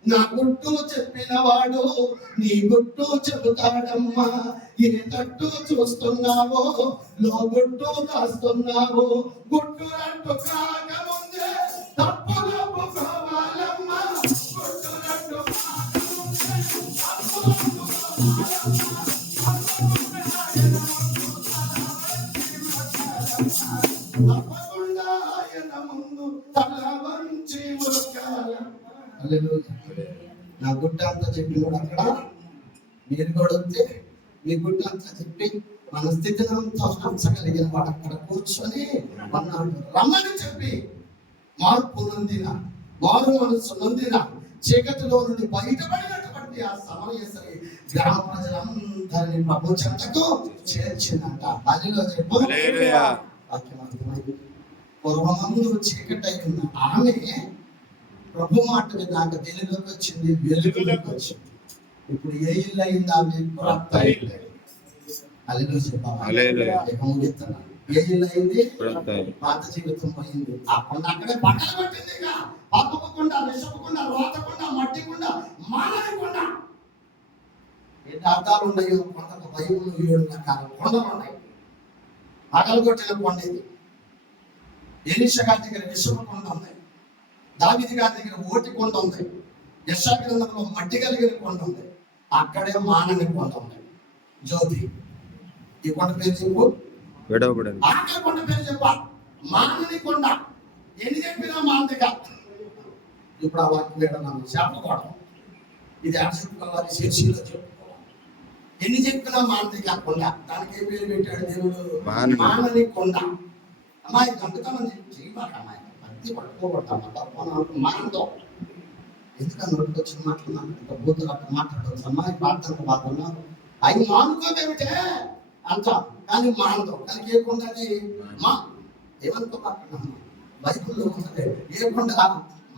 నా గుట్టు చెప్పిన వాడు నీ గుట్టు చెబుతాడమ్మా. ఏ తట్టు చూస్తున్నావో లో గుట్టు కాస్తున్నావో. గుట్టు రట్టు కాకముందే తప్పు కావాలమ్మా. గుట్టు రట్టు తప్పకుండా ఆయన ముందు తల వంచి మొక్కాల. నా గుట్ట అంతా చెప్పి కూడా అక్కడ మీరు కూడా వస్తే మీ గుట్ట అంతా చెప్పి మన స్థితిని అంతా ఉంచగలిగిన వాడు అక్కడ కూర్చొని అన్నాడు. రమ్మని చెప్పి మార్పు నొందిన, మారు మనసు నొందిన, చీకటిలో నుండి బయటపడినటువంటి ఆ సమయశ్రీ గ్రామ ప్రజలందరినీ ప్రభు చెంతకు చేర్చిందంట. అదిలో చెప్పు పూర్వమందు చీకటి ఉన్న ఆమె ప్రభు మాట విన్నాక దేనిలోకి వచ్చింది? వెలుగులోకి వచ్చింది. ఇప్పుడు ఏ ఇల్లు అయింది? ఆమె క్రొత్త ఇల్లు. అదిలో చెప్పాలి. ఏ ఇల్లు అయింది? పాత జీవితం పోయింది. ఆ కొండ అక్కడే పక్కన పట్టింది. ఇక పాపకుండా, విషపకుండా, రోతకుండా, మట్టికుండా, మానకుండా ఎన్ని అర్థాలు ఉన్నాయో కొండకు బైబిల్ 7 రకాల కొండలు ఉన్నాయి. పగలగొట్టిన కొండ ఇది. ఎలీషా గారి దగ్గర విషపు కొండ ఉంది. దావీదు గారి దగ్గర ఓటి కొండ ఉంది. యెషయా గ్రంథంలో మట్టి కలిగిన కొండ ఉంది. అక్కడే మానని కొండ ఉంది. జ్యోతి. ఈ కొండ పేరు చెప్పు. అక్కడ కొండ పేరు చెప్ప. మానని కొండ. ఎన్ని చెప్పినా మానదిగా. ఇప్పుడు ఆ వాక్యం వేడన్నాను చెప్పకూడదు. ఇది అక్షరాలు శీర్షిలో చెప్పుకోవాలి. ఎన్ని చెప్పినా మానది కాకుండా దానికి ఏ పేరు పెట్టాడు దేవుడు? మానని కొండ. అమ్మాయి గంటతనం చేయబాక అమ్మాయి భక్తి పట్టుకోబడతాను మానంతో. ఎందుకని వచ్చిన మాట్లాడుతున్నాను బూతులు అక్కడ మాట్లాడవచ్చు. అమ్మాయి ప్రార్థన బాగున్నావు అవి మానుకోమేమిటే అంట. కానీ మానదు. కానీ ఏ కొండ అది? మా ఏమనుకోమాకున్నాము బైబుల్లో ఉన్నది ఏ కొండ?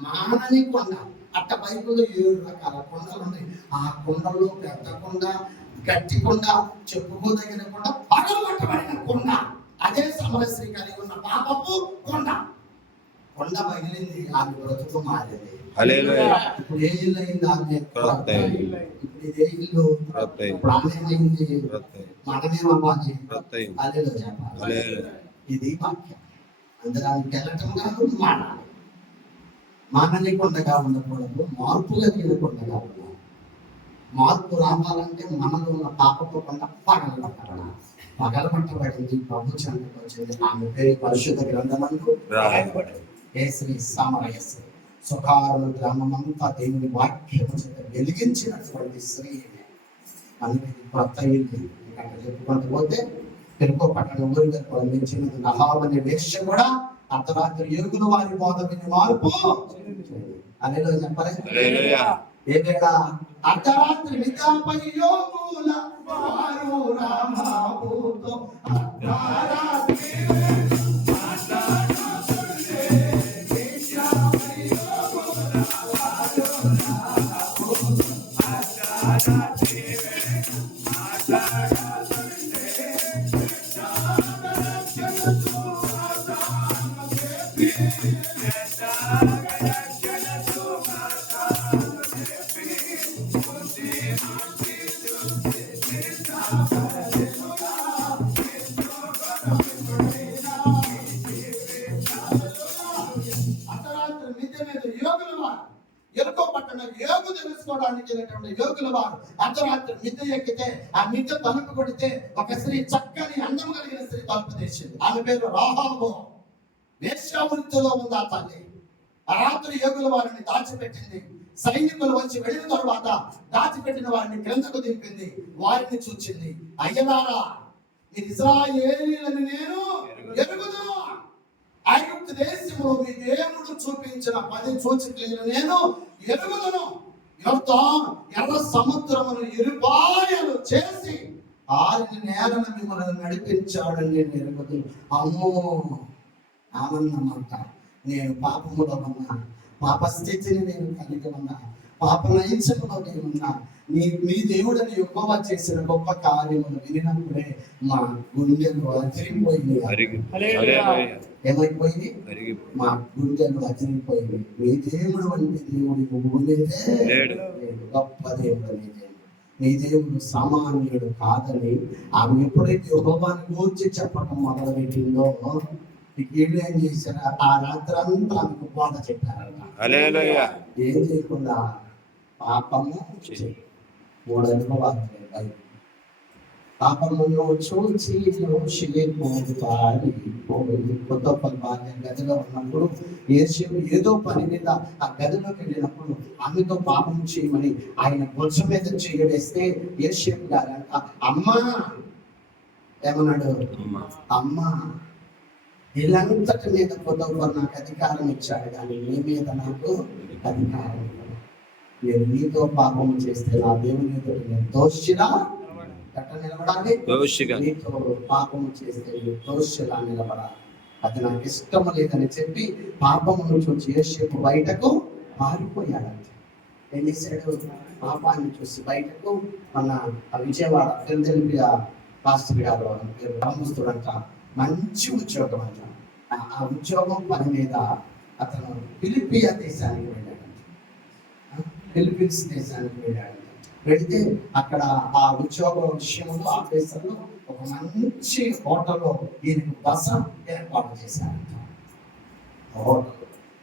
మానని కొండ. అట్ట బైబుల్లో 7 రకాల కొండలు ఉన్నాయి. ఆ కొండల్లో పెద్ద కొండ, గట్టి కొండ, చెప్పుకోదగిన కొండ, పగలగొట్టబడిన కొండ. అదే సమరశ్రీ కలిగి ఉన్న పాపపు కొండ. కొండ పగిలింది, ఆమె బ్రతుకు మారింది. ఇప్పుడు ఏ ఇల్లు అయింది? ఆమె ఇప్పుడు ఇదే ఇల్లు. ఇప్పుడు ఆమె అయింది, మనమేమవ్వాలి? అదేలో చెప్పాలి. ఇది వాక్యం. అందరానికి వెళ్ళటం కాదు, మానాలి. మానని కొండగా ఉండకూడదు, మార్పు కలిగిన కొండగా ఉండాలి. మార్పు రావాలంటే మనలో ఉన్న పాపపు కొండ పగలగొట్టబడాలి. పగలగొట్టబడింది, ప్రభు చెంతకు వచ్చింది. ఆమె పేరు పరిశుద్ధ గ్రంథమందు యేశ్రీ సమరయశ్రీ. సుఖారుల గ్రామమంతా దేవుని వాక్యము చేత వెలిగించినటువంటి స్త్రీ. అందుకే కొత్త ఇల్లు అక్కడ చెప్పుకుంటూ పోతే పెరుకో పట్టణ ఊరిగా ప్రారంభించినది. నహాబని వేశ్య కూడా అర్ధరాత్రి ఏగుల వారి బోధ విని మార్పు అదేలో చెప్పలే. ఏ వేళ? అర్ధరాత్రి మిథ్యాపై యోగుల వారు రామాబూతో అర్ధరాత్రి యోగుల వారు అర్ధరాత్రి మిద్దె ఎక్కితే ఆ మిద్దె తలుపు కొడితే ఒక స్త్రీ, చక్కని అందం కలిగిన స్త్రీ తలుపు తెచ్చింది. ఆమె పేరు రాహాబు. వేశ్యావృత్తిలో ఉంది ఆ తల్లి. ఆ రాత్రి యోగుల వారిని దాచిపెట్టింది. సైనికులు వచ్చి వెళ్ళిన తరువాత దాచిపెట్టిన వారిని క్రిందకు దింపింది. వారిని చూచింది. అయ్యలారా, మీరు ఇశ్రాయేలీయులని నేను ఎరుగుదును. ఐగుప్తు దేశంలో మీ దేవుడు చూపించిన 10 సూచక్రియలు నేను ఎరుగుదును. ఎర్ర సముద్రమును ఇరుపాయలు చేసి ఆరిన నేలను మిమ్మల్ని నడిపించాడని నేను ఎరుగుదును. అమ్మో, ఆనందమంట. నేను పాపములో ఉన్నా, పాప స్థితిని నేను కలిగి ఉన్నా, పాప నైంచములో నేను ఉన్నా. మీ దేవుడని యెహోవా చేసిన గొప్ప కార్యములు వినినప్పుడే మా గుండెలు అదిరిపోయింది. ఏమైపోయింది? మా గుండెలు అదిరిపోయింది. మీ దేవుడు వంటి దేవుడి లేడు. గొప్ప దేవుడు నీ దేవుడు సామాన్యుడు కాదని ఆమె ఎప్పుడైతే యెహోవాని గూర్చి చెప్పడం మొదలుపెట్టిందో, వీళ్ళు ఏం చేశారు? ఆ రాత్రి అంతా ఆమెకు బోధ చెప్పారట. ఏం చేయకుండా పాపము 3 అనుభవాలు. పాపమును చూచి యోషేపు పారిపోయి. పొతోఫర్ భార్య గదిలో ఉన్నప్పుడు యోసేపు ఏదో పని మీద ఆ గదిలోకి వెళ్ళినప్పుడు ఆమెతో పాపం చేయమని ఆయన భుజం మీద చేయవేస్తే యోసేపు గారంట అమ్మా ఏమన్నాడు, అమ్మా ఇల్లంతటి మీద పొతోఫర్ నాకు అధికారం ఇచ్చాడు కానీ నీ మీద నాకు అధికారం ఇవ్వలేదు. నేను నీతో పాపం చేస్తే నా దేవుని ఎదుట నేను దోషిలా ఎట్లా నిలబడాలి, నీతో పాపము చేస్తే దోషిలా నిలబడాలి. అది నాకు ఇష్టం లేదని చెప్పి పాపమును చూసి యోసేపు బయటకు పారిపోయాడంట. ఏం చేశాడు, పాపాన్ని చూసి బయటకు మన విజయవాడ ఫిలదెల్ఫియా పాస్టర్ గారు బ్రహ్మస్తుడంట, మంచి ఉద్యోగం అంట. ఆ ఉద్యోగం పని మీద అతను ఫిలిపియా దేశానికి వెళ్ళాడంట. ఫిలిప్పీన్స్ దేశానికి వెళ్ళాడంట. వెళితే అక్కడ ఆ ఉద్యోగ విషయంలో ఆ దేశంలో ఒక మంచి హోటల్లో ఈయనకు బస ఏర్పాటు చేశారంట.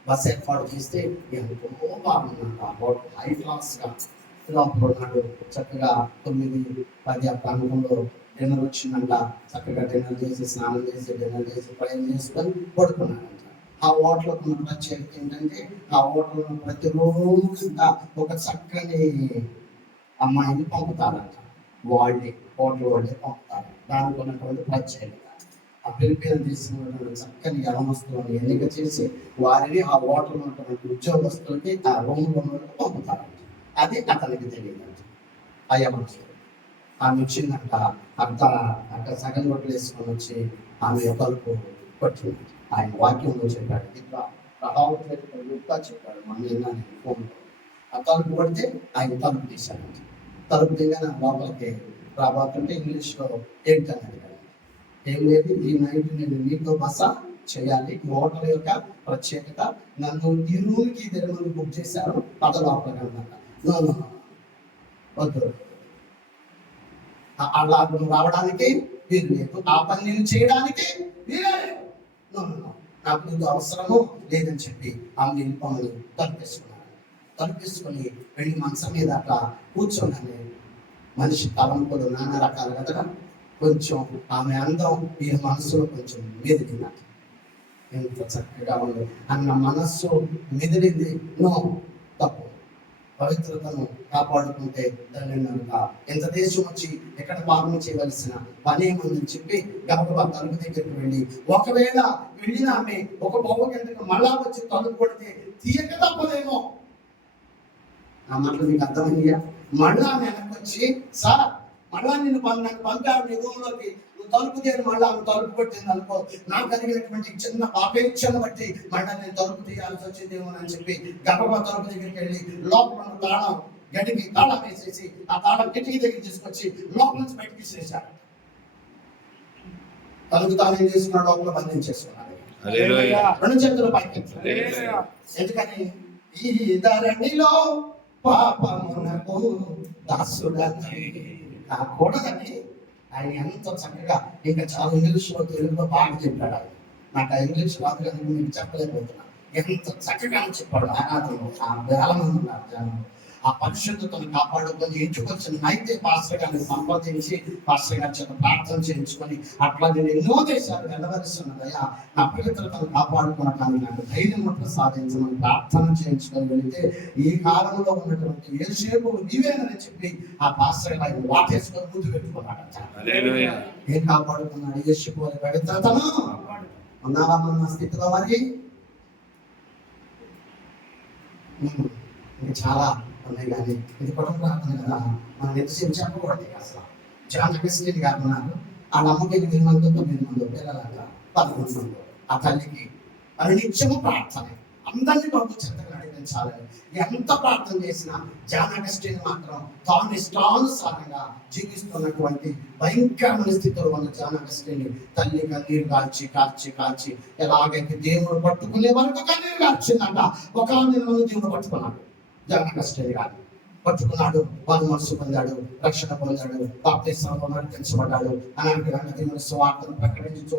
బస ఏర్పాటు చేస్తే ఎంతో బాగున్నాడు. ఆ హోటల్ హై క్లాస్ గా లోపల ఉన్నాడు. చక్కగా 9-10 ఆ ప్రాంతంలో డిన్నర్ వచ్చిందంట. చక్కగా డిన్నర్ చేసి స్నానం చేసి డిన్నర్ చేసి ప్రయాణం చేసుకొని పడుకున్నాడంట. ఆ హోటల్ ఉన్న ప్రత్యేకత ఏంటంటే ఆ హోటల్ ప్రతిరోజు ఒక చక్కని అమ్మాయిని పంపుతారంట. హోటల్ వాళ్ళే పంపుతారు. దానికి ఉన్నటువంటి ప్రత్యేకత ఆ పిలిపిన తీసుకున్నటువంటి చక్కని యవనస్తులను ఎన్నిక చేసి వారిని ఆ హోటల్ ఉన్నటువంటి ఉద్యోగస్తులకి ఆ రూమ్లో పంపుతారంట. అది అతనికి తెలియదంట. ఆ యవనస్తులు ఆమె వచ్చిందంట. అక్కడ సగం రొట్టెలు వేసుకొని వచ్చి ఆమె తలుపు కొట్టింది. ఆయన వాక్యంలో చెప్పాడు, ఇట్లా ప్రభావితంగా చెప్పాడు. మన ఫోన్లో ఆ తలుపు కొడితే ఆయన తలుపు తీశాడంట. తలుపు దిగానే లోపలికి రాబోతుంటే ఇంగ్లీష్లో ఏంటని అడిగాడు. ఏం లేదు, ఈ నైట్ నేను మీతో బస చేయాలి. ఈ హోటల్ యొక్క ప్రత్యేకత నన్ను ఈ రూమ్కి 2 మంది బుక్ చేశారు. పద లోపలికి అన్నమాట. వద్దు, అలా రావడానికి వీలు లేదు, ఆ పని నేను చేయడానికి వీలే లేదు. నాకు ఇది అవసరము లేదని చెప్పి ఆమె వెళ్ళిపోమని తలుపేసుకున్నాను. తలుపేసుకొని వెళ్ళి మంచం మీద అట్లా కూర్చోగానే మనిషి తలంపులు నానా రకాలు కదా. కొంచెం ఆమె అందం ఈ మనసులో కొంచెం మెదిలిందట. ఎంత చక్కగా ఉంది అన్న మనస్సు మెదిలింది. నో, తప్పు. పవిత్రతను కాపాడుకుంటే తండ్రినక ఎంత దేశం వచ్చి ఎక్కడ పాపం చేయవలసిన పని ఏముందని చెప్పి గబగబా తలుపు దగ్గరికి వెళ్ళి, ఒకవేళ వెళ్ళిన ఆమె ఒక పావు గంటకు మళ్ళా వచ్చి తలుపు కొడితే తీయక తప్పదేమో. ఆ మాటలు మీకు అర్థమయ్యా? మళ్ళా వెనక్కి వచ్చి, సార్ మళ్ళా నాకు పంపారు నీ రూమ్లోకి, నువ్వు తలుపు తీయని మళ్ళా ఆమె తలుపు కొట్టింది అనుకో, నాకు కలిగినటువంటి చిన్న పాపేక్షను బట్టి మళ్ళా నేను తలుపు తీయాల్సి వచ్చిందేమో అని చెప్పి గబగబా తలుపు దగ్గరికి వెళ్ళి లోపల తాళం గడికి తాళం వేసేసి ఆ తాళం కిటికీ దగ్గర తీసుకొచ్చి లోపల నుంచి బయటకి తీసేశాడు. తలుపు తాళం చేసుకున్న లోపల బంధించేసుకున్నాడు. 2 చేతులు పైకి. ఎందుకని ఈ ధరణిలో పాపమునకు దాసుడని కాకూడదని ఆయన ఎంతో చక్కగా ఇంకా చాలా ఇంగ్లీష్లో తెలుగులో బాగా చెప్పాడు. ఆయన నాకు ఆ ఇంగ్లీష్ రాదు కనుక మీకు చెప్పలేకపోతున్నా. ఎంత చక్కగా చెప్పాడు. ఆరాధన వేల మంది ఉన్నారు జనం. ఆ పరిశుద్ధతను కాపాడుకొని ఇంటికొచ్చిన అయితే పాస్టర్ గారిని సంపాదించి పాస్టర్ గారి చేత ప్రార్థన చేయించుకొని అట్లా నేను ఎన్నో దేశాలు వెళ్ళవలసినదయ్యా, నా పవిత్రతను కాపాడుకోవడానికి నాకు ధైర్యం ప్రసాదించమని ప్రార్థన చేయించుకొని వెళితే ఈ కాలంలో ఉన్నటువంటి యోసేపు నీవేనని చెప్పి ఆ పాస్టర్ గారు ఆయన వాటేసుకొని ముందు పెట్టుకున్నాడట. ఏం కాపాడుకున్నాడు? యోసేపు వారి పవిత్రతను. ఉన్నావా మన స్థితిలో మరి? చాలా ఉన్నాయి కానీ ఇది కుటుంబ ప్రార్థన కదా, మనం ఎంతసేపు చెప్పకూడదు. అసలు జాన్ అగస్టిన్ గారు ఉన్నారు. ఆ నమ్మకం 8 మంది 9 మంది పిల్లలంట 11 మంది. ఆ తల్లికి అది నిత్యము ప్రార్థన, అందరినీ బాబు చెత్తగా నడిపించాలని ఎంత ప్రార్థన చేసినా జాన్ అగస్టిన్ మాత్రం తాను ఇష్టానుసారంగా జీవిస్తున్నటువంటి భయంకరమైన స్థితిలో ఉన్న జాన్ అగస్టిన్ తల్లి కన్నీరు కాల్చి కాల్చి కాల్చి ఎలాగైతే దేవుడు పట్టుకునే వరకు కన్నీరు కాల్చిందంట. ఒక దేవుడు పట్టుకున్నాడు. జాన్ అగస్టిన్ గారు పట్టుకున్నాడు. వారు మనసు పొందాడు, రక్షణ పొందాడు, బాప్తిస్మలో నడిపించబడ్డాడు. అలాంటి దేవుని సువార్తను ప్రకటించు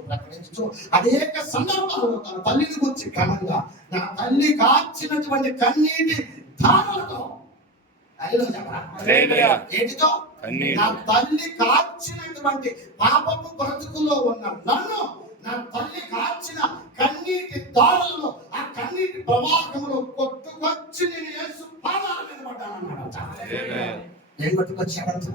అనేక సందర్భాల్లో తన తల్లిని గురించి ఘనంగా నా తల్లి కాచినటువంటి కన్నీటి ధారలతో ఏంటితో నా తల్లి కార్చినటువంటి పాపపు బ్రతుకులో ఉన్న నన్ను నా తల్లి కార్చిన కన్నీటి దారులలో ఆ కన్నీటి ప్రవాహంలో కొట్టుకొచ్చి నేను యేసు పాదాల మీద పడ్డానన్నాడు. ఏం కొట్టుకొచ్చాడంట?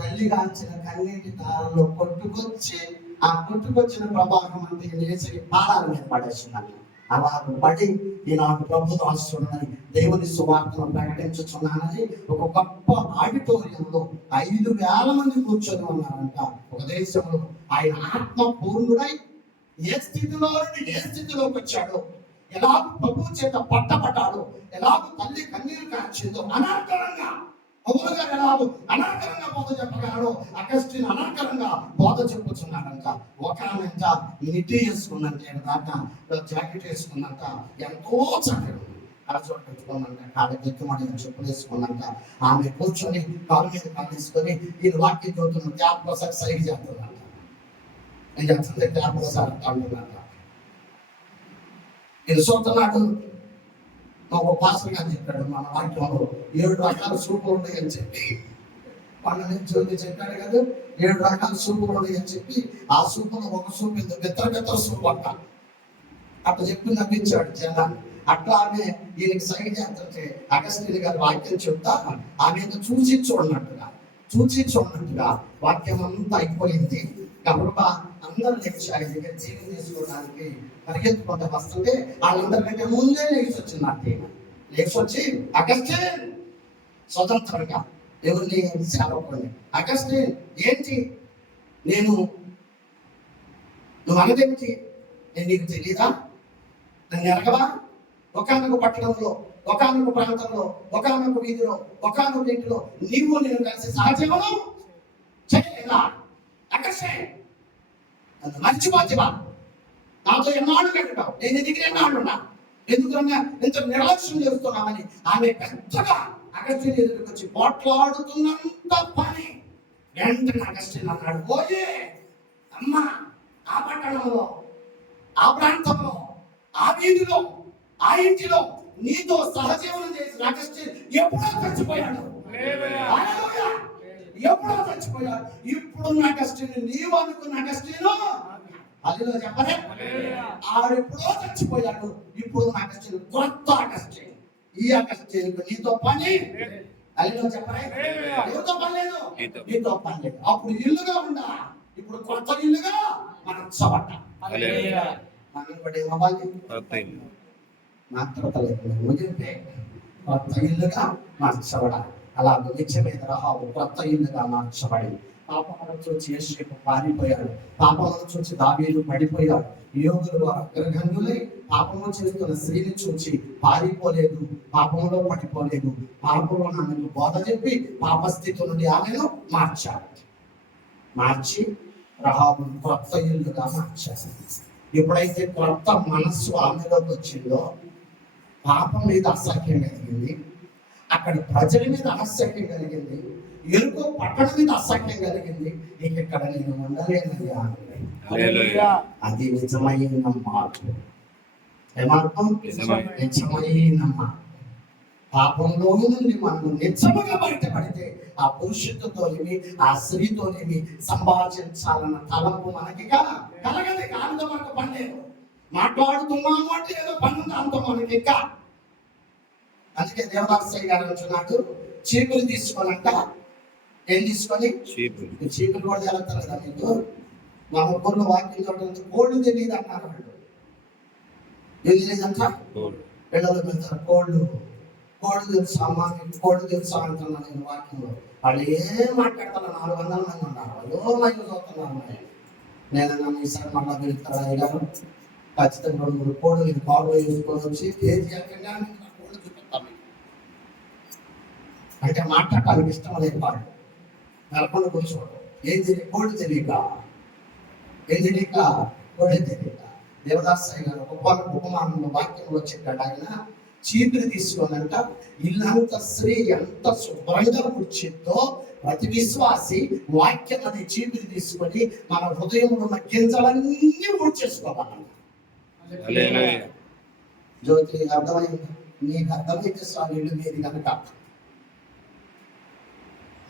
తల్లి కాల్చిన కన్నీటి దారుల్లో కొట్టుకొచ్చి ఆ కొట్టుకొచ్చిన ప్రవాహం అంటే యేసు పాదాల మీద పడేసిందంట. అలా పడి ఈనాడు ప్రభు దాసుడని దేవుని సువార్తను ప్రకటించుచున్నానని ఒక గొప్ప ఆడిటోరియంలో 5,000 మంది కూర్చొని ఉన్నారంట. ఒక దేశంలో ఆయన ఆత్మ పూర్ణుడై ఏ స్థితిలో నుండి ఏ స్థితిలోకి వచ్చాడో, ఎలా ప్రభు చేత పట్టబడ్డాడో, ఎలా తల్లి కన్నీరు కార్చిందో అనాకరంగా పౌలు గారు ఎలా అనాకరంగా బోధ చెప్పగలడో అగస్టిన్ అనాకరంగా బోధ చెప్పుచున్నాడంట. ఒక ఆమెంట నిట్టి వేసుకుందంట, దాకా జాకెట్ వేసుకుందంట, ఎంతో చక్కగా అరచోట పెట్టుకోమంట, కాళ్ళ దిక్కుమడి చెప్పులు వేసుకుందంట. ఆమె కూర్చొని కాలు మీద కాలు తీసుకొని ఈ వాక్య జ్యోతులను త్యాగ సైడ్ చేస్తుందంట. నేను చేస్తుంది త్యాగ అంటున్నాక ఇది చూస్తున్నాడు. ఒక పాస్టర్ గారు చెప్పాడు మన వాక్యంలో 7 రకాల సూపులు ఉన్నాయని చెప్పి, పన్నెండు చెప్పాడు కదా, 7 రకాల సూపులు ఉన్నాయని చెప్పి ఆ సూపులో ఒక సూపు పెద్ద సూపు అంట అట్లా చెప్పి నవ్వించాడు జనాన్ని. అట్లా ఆమె ఈయనకి సైడ్ చేస్తుంటే అగస్టిన్ గారు వాక్యం చెప్తా ఆమె చూసి చూడనట్టుగా వాక్యం అంతా అయిపోయింది. కాబట్టి అందరూ లేచి ఆయన దగ్గర జీవం తీసుకోవడానికి పరిగెత్తుకుంటూ వస్తుంటే వాళ్ళందరికంటే ముందే లేచి వచ్చింది. లేచి వచ్చి అగస్టిన్ స్వతంత్రంగా ఎవరిని సేవకుడిని, అగస్టిన్ ఏంటి నువ్వు అన్నదేమిటి, నేను నీకు తెలియదా, నన్ను ఎరగవా? ఒకానొక పట్టణంలో, ఒకానొక ప్రాంతంలో, ఒకానొక వీధిలో, ఒకానొక ఇంటిలో నేను కలిసి సహజీవనం చేయలేదా? అగస్టిన్ నన్ను మర్చిపోతివా? నాతో ఎన్నాళ్ళు గడిపావు, నేను దగ్గర ఎన్నాళ్ళున్నా, ఎందుకన్నా ఇంత నిర్లక్ష్యం చేస్తున్నామని ఆమె పెద్దగా అగస్టిన్ ఎదురుకు వచ్చి పోట్లాడుతున్నంత పని. వెంటనే అగస్టిన్ అన్నాడు, ఓయే అమ్మా, ఆ పట్టణంలో, ఆ ప్రాంతంలో, ఆ వీధిలో, ఆ ఇంటిలో నీతో సహజీవనం చేసిన అగస్టిన్ ఎప్పుడో చచ్చిపోయాడు. ఎప్పుడో చచ్చిపోయాడు. ఇప్పుడున్న అగస్టిన్, నీవు అనుకున్న అగస్టిన్ అదిలో చెప్పలే, ఆడెప్పుడో చచ్చిపోయాడు. ఇప్పుడు అగస్టిన్ కొత్త అగస్టిన్. ఈ అగస్టిన్ నీతో పని అదిలో చెప్పలే, ఎవరితో పని లేదు, నీతో పని లేదు. అప్పుడు ఇల్లుగా ఉందా, ఇప్పుడు కొత్త ఇల్లుగా మార్చబడ్డ. మనం కూడా ఏమవ్వాలి, కొత్త ఇల్లుగా మార్చబడాలి. అలా నిత్యమైన రహాబు కొత్త ఇల్లుగా మార్చబడి పాపమును చూసి యేసేపు పారిపోయాడు. పాపమును చూసి దావీదు పడిపోయాడు. యోగులు అగ్రగణ్యులై పాపము చేస్తున్న స్త్రీని చూసి పారిపోలేదు, పాపములో పడిపోలేదు. పాపంలో ఆమెకు బోధ చెప్పి పాపస్థితి నుండి ఆమెను మార్చి రహాబును కొత్త ఇల్లుగా మార్చారు. ఎప్పుడైతే కొత్త మనస్సు ఆమెలోకి వచ్చిందో పాపం మీద అసహ్యం కలిగింది, అక్కడ ప్రజల మీద అసహ్యం కలిగింది, ఎరుకో పట్టణం మీద అసహ్యం కలిగింది. ఇక్కడ నేను ఉండలేనయ్యా, అది నిజమైన మార్పు. ఏమాత్రం నిజమైన మార్పు. పాపంలో నుండి మనం నిజముగా బయటపడితే ఆ పురుషుడితోనేమి ఆ స్త్రీతోనేమి సంభాషించాలన్న తలంపు మనకి కలగదు. కాంతో మనకు పని లేదు, మాట్లాడుతున్నాము అంటే ఏదో పని ఉంది, అంత మనకి ఇంకా. అందుకే దేవదాసయ్య గారు అంటున్నాడు, చీపులు తీసుకోనంట. ఏం తీసుకొని? చీపులు కూడా తెలుగుతారు కదా మీకు. మన ఊర్లో వాక్యం చూడండి, కోళ్ళు తెలియదు అన్నారు వాళ్ళు. ఏం తెలియదంట, పిల్లలు పెడతారు కోళ్ళు తెలుసా అమ్మా, కోళ్ళు తెలుసా అంటున్నా నేను వాక్యంలో. వాళ్ళు ఏం మాట్లాడతారు, 400 మంది ఉన్నారు, అయ్యో మైలు చూస్తున్నారు. నేనన్నా ఈసారి మళ్ళా వెళ్తారా అయ్యారు, ఖచ్చితంగా 2-3 కోళ్ళు నేను కాలు వేసుకొని వచ్చి కేజీ ఎక్కడా కోళ్ళు చూపిస్తాం. అంటే మాట్లాడటానికి ఇష్టం లేదు వాళ్ళు. నెలకొండ కూర్చోడు, ఏం తెలియక కోళ్ళు తెలియక, కోళ్ళు తెలియక. దేవదాసయ్య గారు ఉపమానంలో వాక్యంలో చెప్పాడు, ఆయన చీపురు తీసుకోనంట. ఇల్లంత స్త్రీ ఎంత శుభ్రంగా కూర్చుందో ప్రతి విశ్వాసి వాక్యం అనే చీపురు తీసుకొని మన హృదయంలో ఉన్న గింజలన్నీ ఊడ్చేసుకోవాలన్న. జ్యోతి అర్థమైంది? నీకు అర్థమైతే సార్ ఇల్లు మీది కనుక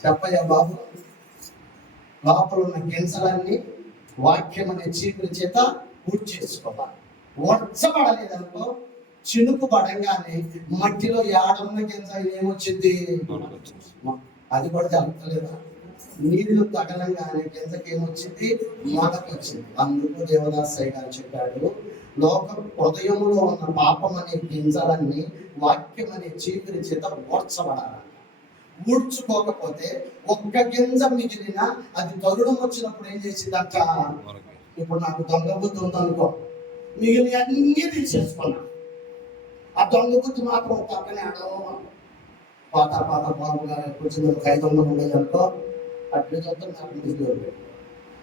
చెప్పయ్యా బాబు. లోపల ఉన్న గింజలన్నీ వాక్యం అనే చీపురు చేత ఊడ్చేసుకోవాలి. ఊడ్చబడలేదనుకో, చినుకు పడంగానే మట్టిలో ఏడున్న గింజ ఏమొచ్చింది, అది కూడా జరుగుతలేదా? నీళ్లు తగలంగానే గింజకి ఏమొచ్చింది, మొదకొచ్చింది. అందుకు దేవదాసయ్య గారు చెప్పాడు, లోక హృదయంలో ఉన్న పాపం అనే గింజలన్నీ వాక్యం అనే చీపురి చేత ఊడ్చబడాలి. ఊడ్చుకోకపోతే ఒక్క గింజ మిగిలిన అది తరుణం వచ్చినప్పుడు ఏం చేసిందంట, ఇప్పుడు నాకు దొంగ బుద్ధి ఉందనుకో, మిగిలిన అన్నీ తీసేసుకున్నా, ఆ దొంగ బుద్ధి మాత్రం పక్కనే అడవ పాత బాబు గారు కొంచెం 500 ఉండేది అనుకో, అట్లే చూద్దాం నాకు మిగిలి.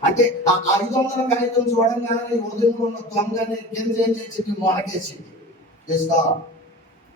అంటే ఆ 500 కాగితం చూడంగానే ఉదయంలో ఉన్న దొంగ అనే గింజ ఏం చేసింది, మొనకేసింది. చేసుకో.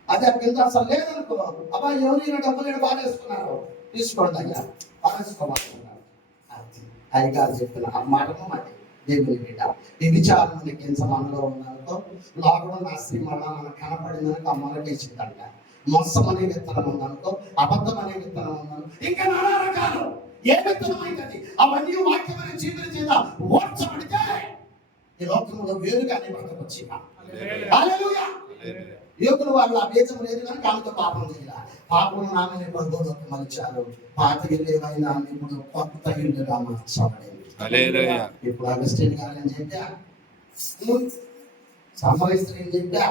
అదే ఆ గింజ అసలు లేదనుకో, అబ్బా ఎవరైనా డబ్బులు బాగేసుకున్నారు, తీసుకోండి అయ్యా, బాగేసుకోమంటున్నారు. అది అయ్యగారు చెప్పిన ఆ మాటను అది దేవుని బిడ్డ. ఈ విచారం అనే గింజ మనలో ఉన్నారనుకో, లోపల నా స్త్రీ మళ్ళా మనకు కనపడిందనుకో, ఆ మొనకేసిందంట. మోసం అనే విత్తనం ఉందనుకో, అబద్ధం అనే విత్తనం ఉందనుకో, ఇంకా నానా రకాలు ఏ విత్తనం అయితే అవన్నీ వాక్యమైన చీపురు చేత ఓడ్చబడితే ఈ లోకంలో వేరుగానే బ్రతకొచ్చి. హల్లెలూయా. యోగులు వాళ్ళు ఆ బీజం లేదు కానీ కాళ్ళతో పాపం చేయాలి. పాపం నామని బంధువులకు మలిచారు. పాత ఇల్లు ఏమైనా ఇప్పుడు కొత్త ఇల్లుగా మార్చబడింది. ఇప్పుడు అగస్టిన్ గారు అని చెప్పా, సమరస్త్రీ చెప్పా,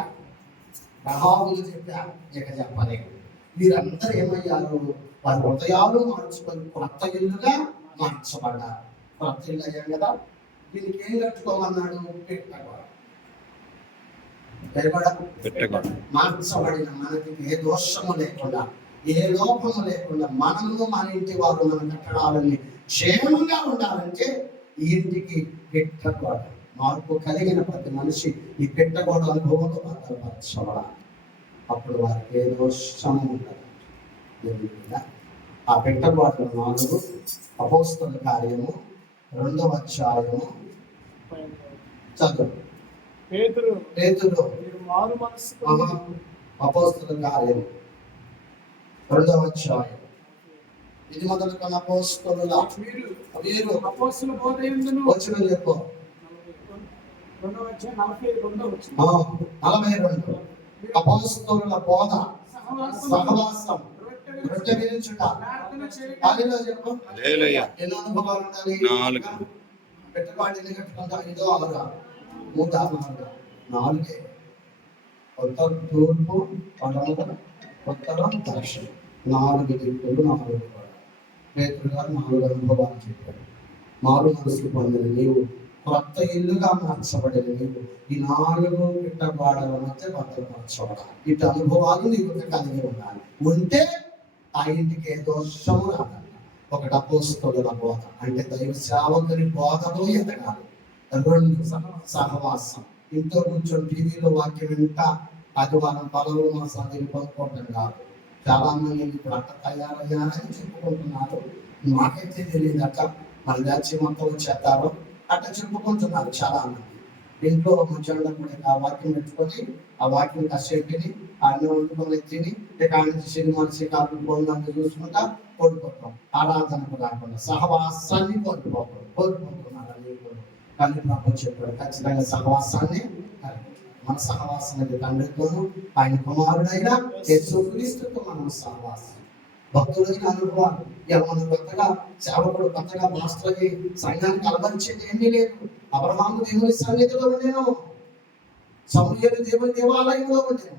రహాబులు చెప్పా, ఇక చెప్పలేదు. వీరందరూ ఏమయ్యారు, వారి హృదయాలు మార్చుకొని కొత్త ఇల్లుగా మార్చబడ్డారు. కొత్త ఇల్లు అయ్యాం కదా, దీనికి ఏం కట్టుకోమన్నాడు, మార్చబడిన మనకి ఏ దోషము లేకుండా, ఏ లోపము లేకుండా, మనము మన ఇంటి వారు మన కట్టడాలని క్షేమంగా ఉండాలంటే ఈ ఇంటికి పెట్టకూడదు. మార్పు కలిగిన ప్రతి మనిషి ఈ పెట్టకూడ అనుభవంలో భద్రపరచబడాలి. అప్పుడు వారికి ఏ దోషము ఉండదు. ఆ పెట్టకూడదు 4 అపోస్తల కార్యము 2వ అధ్యాయము చదువు. పేతురు అపోస్తల కార్యం 2వ అధ్యాయం. ఇది మొదలుకొని అపోస్తలుల వీరు అపోస్తల బోధ యందును వచ్చిన చెప్పు 42 అపోస్తలుల బోధ, సహవాసం, రొట్టె విరుచుట, హల్లెలూయా చెప్పు. ఎన్ని అనుభవాలు ఉండాలి? 4. పెట్టుబడి ఎన్ని కట్టుకుంటాం? 5, 6, 4. ఉత్తరం, తూర్పు, పడమర, ఉత్తరం, దక్షిణ, 4 దిక్కులు, 4 పేతురు గారు 4 అనుభవాలు చెప్పారు. మారు మనసు పొందిన నీవు, కొత్త ఇల్లుగా మార్చబడిన నీవు, ఈ 4 పిట్టబాడల మధ్య భద్రపరచబడాలి. ఇటు అనుభవాలు నీకు కలిగి ఉండాలి. ఉంటే ఆ ఇంటికి ఏ దోషము రాదు. ఒకటి అపోస్తలుల బోధ, అంటే దైవ సేవకుని బోధలో ఎదగాలి. 2 సహవాసం, ఇంట్లో కూర్చొని టీవీలో వాక్యం వింటా ఆదివారం పలువురు మన సంగతి పొందుకోవటం కాదు. చాలా మంది ఇప్పుడు అట్ట తయారయ్యారని చెప్పుకుంటున్నారు. మాకైతే తెలియదు అట్ట మన బ్యాచ్ మొత్తం వచ్చేస్తారు అట్ట చెప్పుకుంటున్నారు చాలా మంది. ఇంట్లో మంచిగా కూడా ఆ వాక్యం పెట్టుకొని ఆ వాక్యం కసేపిని అన్న వండుకొని తిని ఇక నుంచి సినిమాలు శిఖాలు పొందాన్ని చూసుకుంటా కోల్పోతాం. ఆరాధనకు రాకుండా సహవాసాన్ని కోల్పోతున్నారు అనేకులు. కానీ ప్రభు చెప్పాడు, ఖచ్చితంగా సహవాసాన్ని మన సహవాసం అయితే తండ్రితోనూ ఆయన కుమారుడైన యేసుక్రీస్తుతో మనం సహవాసం. భక్తులైన అనుభవాలు మనం కొత్తగా సేవకుడు కొత్తగా మాస్టర్ అయ్యి సంఘానికి అలవరించింది ఏమీ లేదు. అబ్రహాము దేవుని సన్నిధిలో ఉండేను, సమూయేలు దేవుని దేవాలయంలో ఉండేను,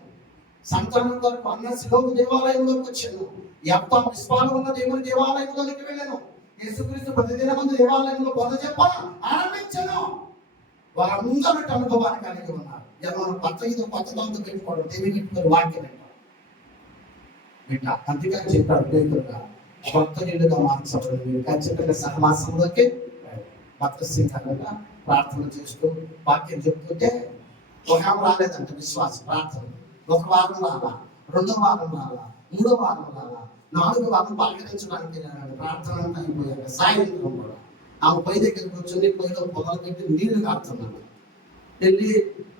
సంతానం కొరకు అన్న శిలోకు దేవాలయంలోకి వచ్చాను, యెఫ్తా మిస్పాలో ఉన్న దేవుని దేవాలయంలోకి వెళ్ళాను, యేసుక్రీస్తు ప్రతిదినమందు దేవాలయంలో బోధ చెప్ప ఆరంభించాను. వారందరూ అనుభవాన్ని కలిగి ఉన్నారు. మనం కొత్త దాంతో పెట్టుకోవడం, దేవుని వాక్యం బిడ్డ. అందుకని చెప్పాడు పేతురుగా, కొత్త ఇల్లుగా మార్చబడి ఖచ్చితంగా సహవాసంలోకి భక్తశీలంగా ప్రార్థన చేస్తూ వాక్యం చెప్తుంటే ఒక రాలేదంట విశ్వాసం ప్రార్థన. 1 వారం రాలా, 2వ వారం రాలా, 3వ వారం రాలా, 4వ వారం పలకరించడానికి ప్రార్థన అంతా అయిపోయాక సాయంత్రం కూడా ఆమె పై దగ్గరికి కూర్చొని పొయ్యిలో పొగలు పెట్టి నీళ్లు కాడుతున్నాను. వెళ్ళి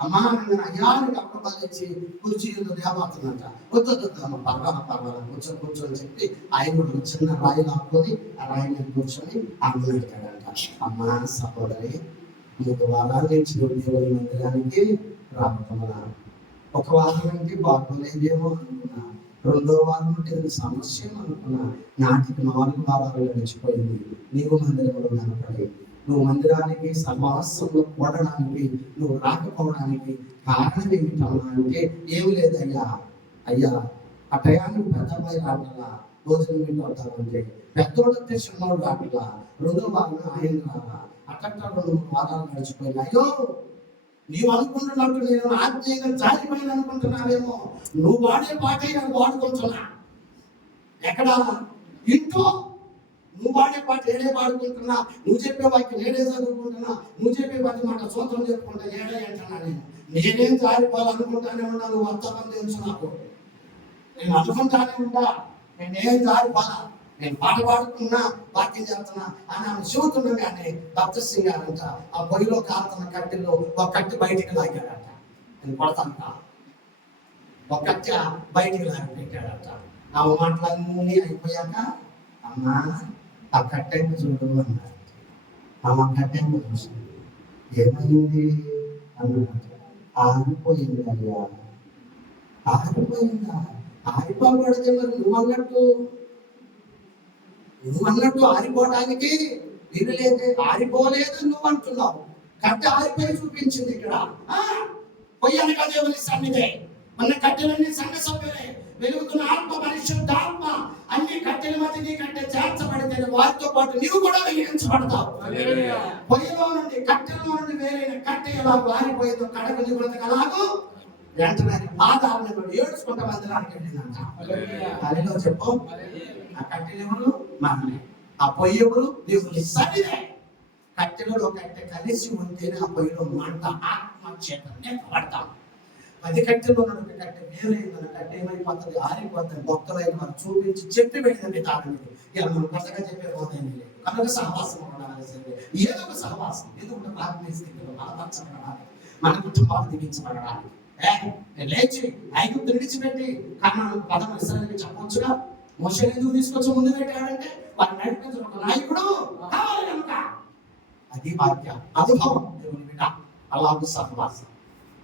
అమ్మా అయ్యానికి అప్పబాలు ఇచ్చి కుర్చీలో దేవాడుతుందంట. వద్దు అమ్మ పర్వాలా కూర్చో అని చెప్పి ఆయన కూడా చిన్న రాయి లాక్కొని ఆ రాయి మీద కూర్చొని అమ్మ పెట్టాడంట. అమ్మా సహోదరి 3 వారాల నుంచి దేవుని మందిరానికి రావటంలా, 1 వారం అంటే బాగోలేదేమో అనుకున్నా, 2వ వారం అంటే ఇది సమస్య అనుకున్నా, నాటికి 4 వారాలు గడిచిపోయింది. నీవు మందిరంలో కనపడి నువ్వు మందిరానికి సమాసంలో కూడడానికి నువ్వు రాకపోవడానికి కారణం ఏమిటమ్మా అంటే ఏమి లేదయ్యా, అయ్యా ఆ టయానికి పెద్ద అబ్బాయి రావట్లా, భోజనం ఏంటి అవుతామంటే పెద్దోడు చిన్నోడు రావట్లా, 2వ వారం ఆయన రావా, అట్లా 2 వారాలు గడిచిపోయినా. అయ్యో నీవు అనుకుంటున్నట్టు నేను ఆత్మీయంగా జారిపోయిన అనుకుంటున్నావేమో, నువ్వు వాడే పాటే నేను వాడుకుంటున్నా. ఎక్కడ ఇంట్లో నువ్వు వాడే పాట ఏడే వాడుకుంటున్నా, నువ్వు చెప్పే వాక్యం ఏడే చదువుకుంటున్నా, నువ్వు చెప్పే వాటి మాట సూత్రం చెప్పుకుంటా ఏడే అంటున్నా. నేనేం జారిపోవాలనుకుంటానే ఉన్నా, నువ్వు అర్థం తెలుసు నాకు. నేను అనుకుంటానే ఉంటా, నేనేం జారిపోలా, నేను పాట పాడుతున్నా వాక్యం చేస్తున్నా అని ఆమె చెబుతున్నా. కానీ డాక్టర్ సింగ్ గారంట ఆ పొయ్యిలో కారుతున్న కట్టెల్లో ఒక కట్టె బయటికి లాగాడట. నేను కొడతాంట ఒక కట్టె బయటికి లాగి పెట్టాడట. ఆ మాటలన్నీ అయిపోయాక అమ్మా ఆ కట్టెంపు చూడు అన్నాడు. ఆమె కట్టెంపు చూసి ఏమైంది అన్నాడు. ఆగిపోయింది అయ్యా. ఆగిపోయిందా? ఆగిపోబడితే మరి నువ్వు అన్నట్టు ఆరిపోవడానికి వీలు లేదు. ఆరిపోలేదు నువ్వు అంటున్నావు, కట్టె ఆరిపోయి చూపించింది. ఇక్కడ పొయ్యనగా దేవుని సన్నిధి, మన కట్టెలన్నీ సంఘ సభ్యులే, వెలుగుతున్న ఆత్మ పరిశుద్ధ ఆత్మ అన్ని కట్టెల మధ్య నీ కట్టె చేర్చబడితే వారితో పాటు నీవు కూడా వెలిగించబడతావు. పొయ్యిలో నుండి కట్టెలో నుండి వేరైన కట్టె ఎలా ఆరిపోయిందో కడకు నిబుడతలాగూ వెంటనే ఆధారణ ఏడ్చుకుంటా మందిరానికి వెళ్ళిందంట. అదిలో చెప్పు, ఆ కట్టెలు ఎవరు? మనమే. ఆ పొయ్యి ఎవరు? దేవుని సన్నిధి. కట్టెలో కట్టె కలిసి ఉంటేనే ఆ పొయ్యిలో మంట ఆత్మ చేత నింపబడతాం. 10 కట్టెలో ఒక కట్టె వేరైందన్న కట్టె ఏమైపోతుంది? ఆరిపోతుంది. భక్తులైన వారు చూపించి చెప్పి వెళ్ళిందండి తాను. ఇలా మనం కొత్తగా చెప్పే పోతాయి కనుక సహవాసం ఉండాలి. ఏదో ఒక సహవాసం, ఏదో ఒక ప్రార్థన స్థితిలో బలపరచబడాలి, మన కుటుంబాలు దిగించబడడానికి. లేచి ఐగుప్తు విడిచిపెట్టి కన్నాను పదం ఇశ్రాయేలుకి చెప్పవచ్చుగా. మోషేని ఎందుకు తీసుకొచ్చి ముందు పెట్టాడంటే వారిని నడిపించిన ఒక నాయకుడు కావాలి కనుక. అది వాక్య అనుభవం. దేవుని బిడ్డ అలాగే సహవాసం.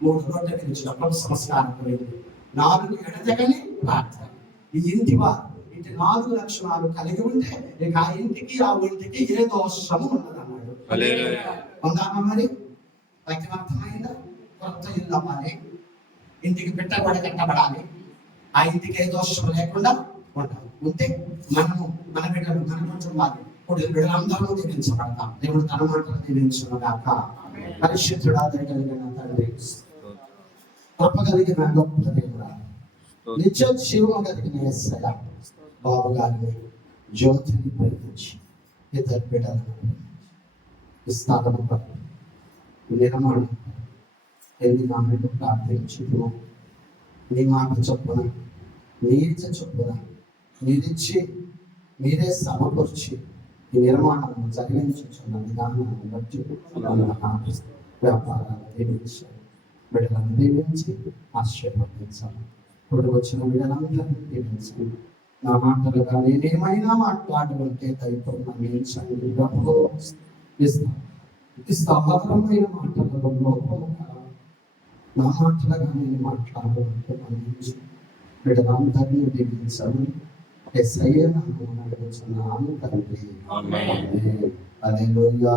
3 రోడ్ల పిలిచినప్పుడు సంస్కారం పోయింది. 4 ఎడతెగని ప్రార్థన. ఈ ఇంటి వారు ఇంటి 4 లక్షణాలు కలిగి ఉంటే ఇక ఆ ఇంటికి ఆ ఇంటికి ఏ దోషము ఉండదు అన్నాడు. ఉందామా మరి? వాక్యం అర్థమైందా? కొత్త ఇల్లు అవ్వాలి, ఇంటికి పెట్టబడి కట్టబడాలి, ఆ ఇంటికి ఏ దోషం లేకుండా ఉండాలి. ఉంటే మనము మన బిడ్డలు మన కుటుంబాలు ఇప్పుడు బిడ్డలందరూ దీవించబడతాం. దేవుడు తన మాటలు దీవించుగాక. పరిశుద్ధుడా దయగలిగిన తండ్రి, కృప కలిగిన గొప్ప దేవుడా, నిత్య జీవము కలిగిన యేసయ్య, బాబు గారిని జ్యోతిని ప్రేమించి 2 బిడ్డలను విస్తారము నిర్మాణం ఎన్ని నాన్నకు ప్రార్థించుకున్నాం. నీ మాట చొప్పున, నీచ చొప్పున మీరిచ్చి మీరే సమకూర్చి ఈ నిర్మాణం జరిగించున్న విధానాన్ని బట్టి వ్యాపారాన్ని దీవించాలి, బిడ్డలను దీవించి ఆశీర్వదించాలి. ఇప్పుడు వచ్చిన బిడ్డలందరినీ దీవించాలి. నా మాటలుగా నేనేమైనా మాట్లాడుకుంటే దయపడిన స్థాపకమైన మాటలలో లోపము నా మాటలుగా నేను మాట్లాడుకుంటే అందించి బిడ్డలందరినీ దీవించాలి. ఎస్ఐ నామమున అడుగుచున్నాను తండ్రి. హల్లెలూయా.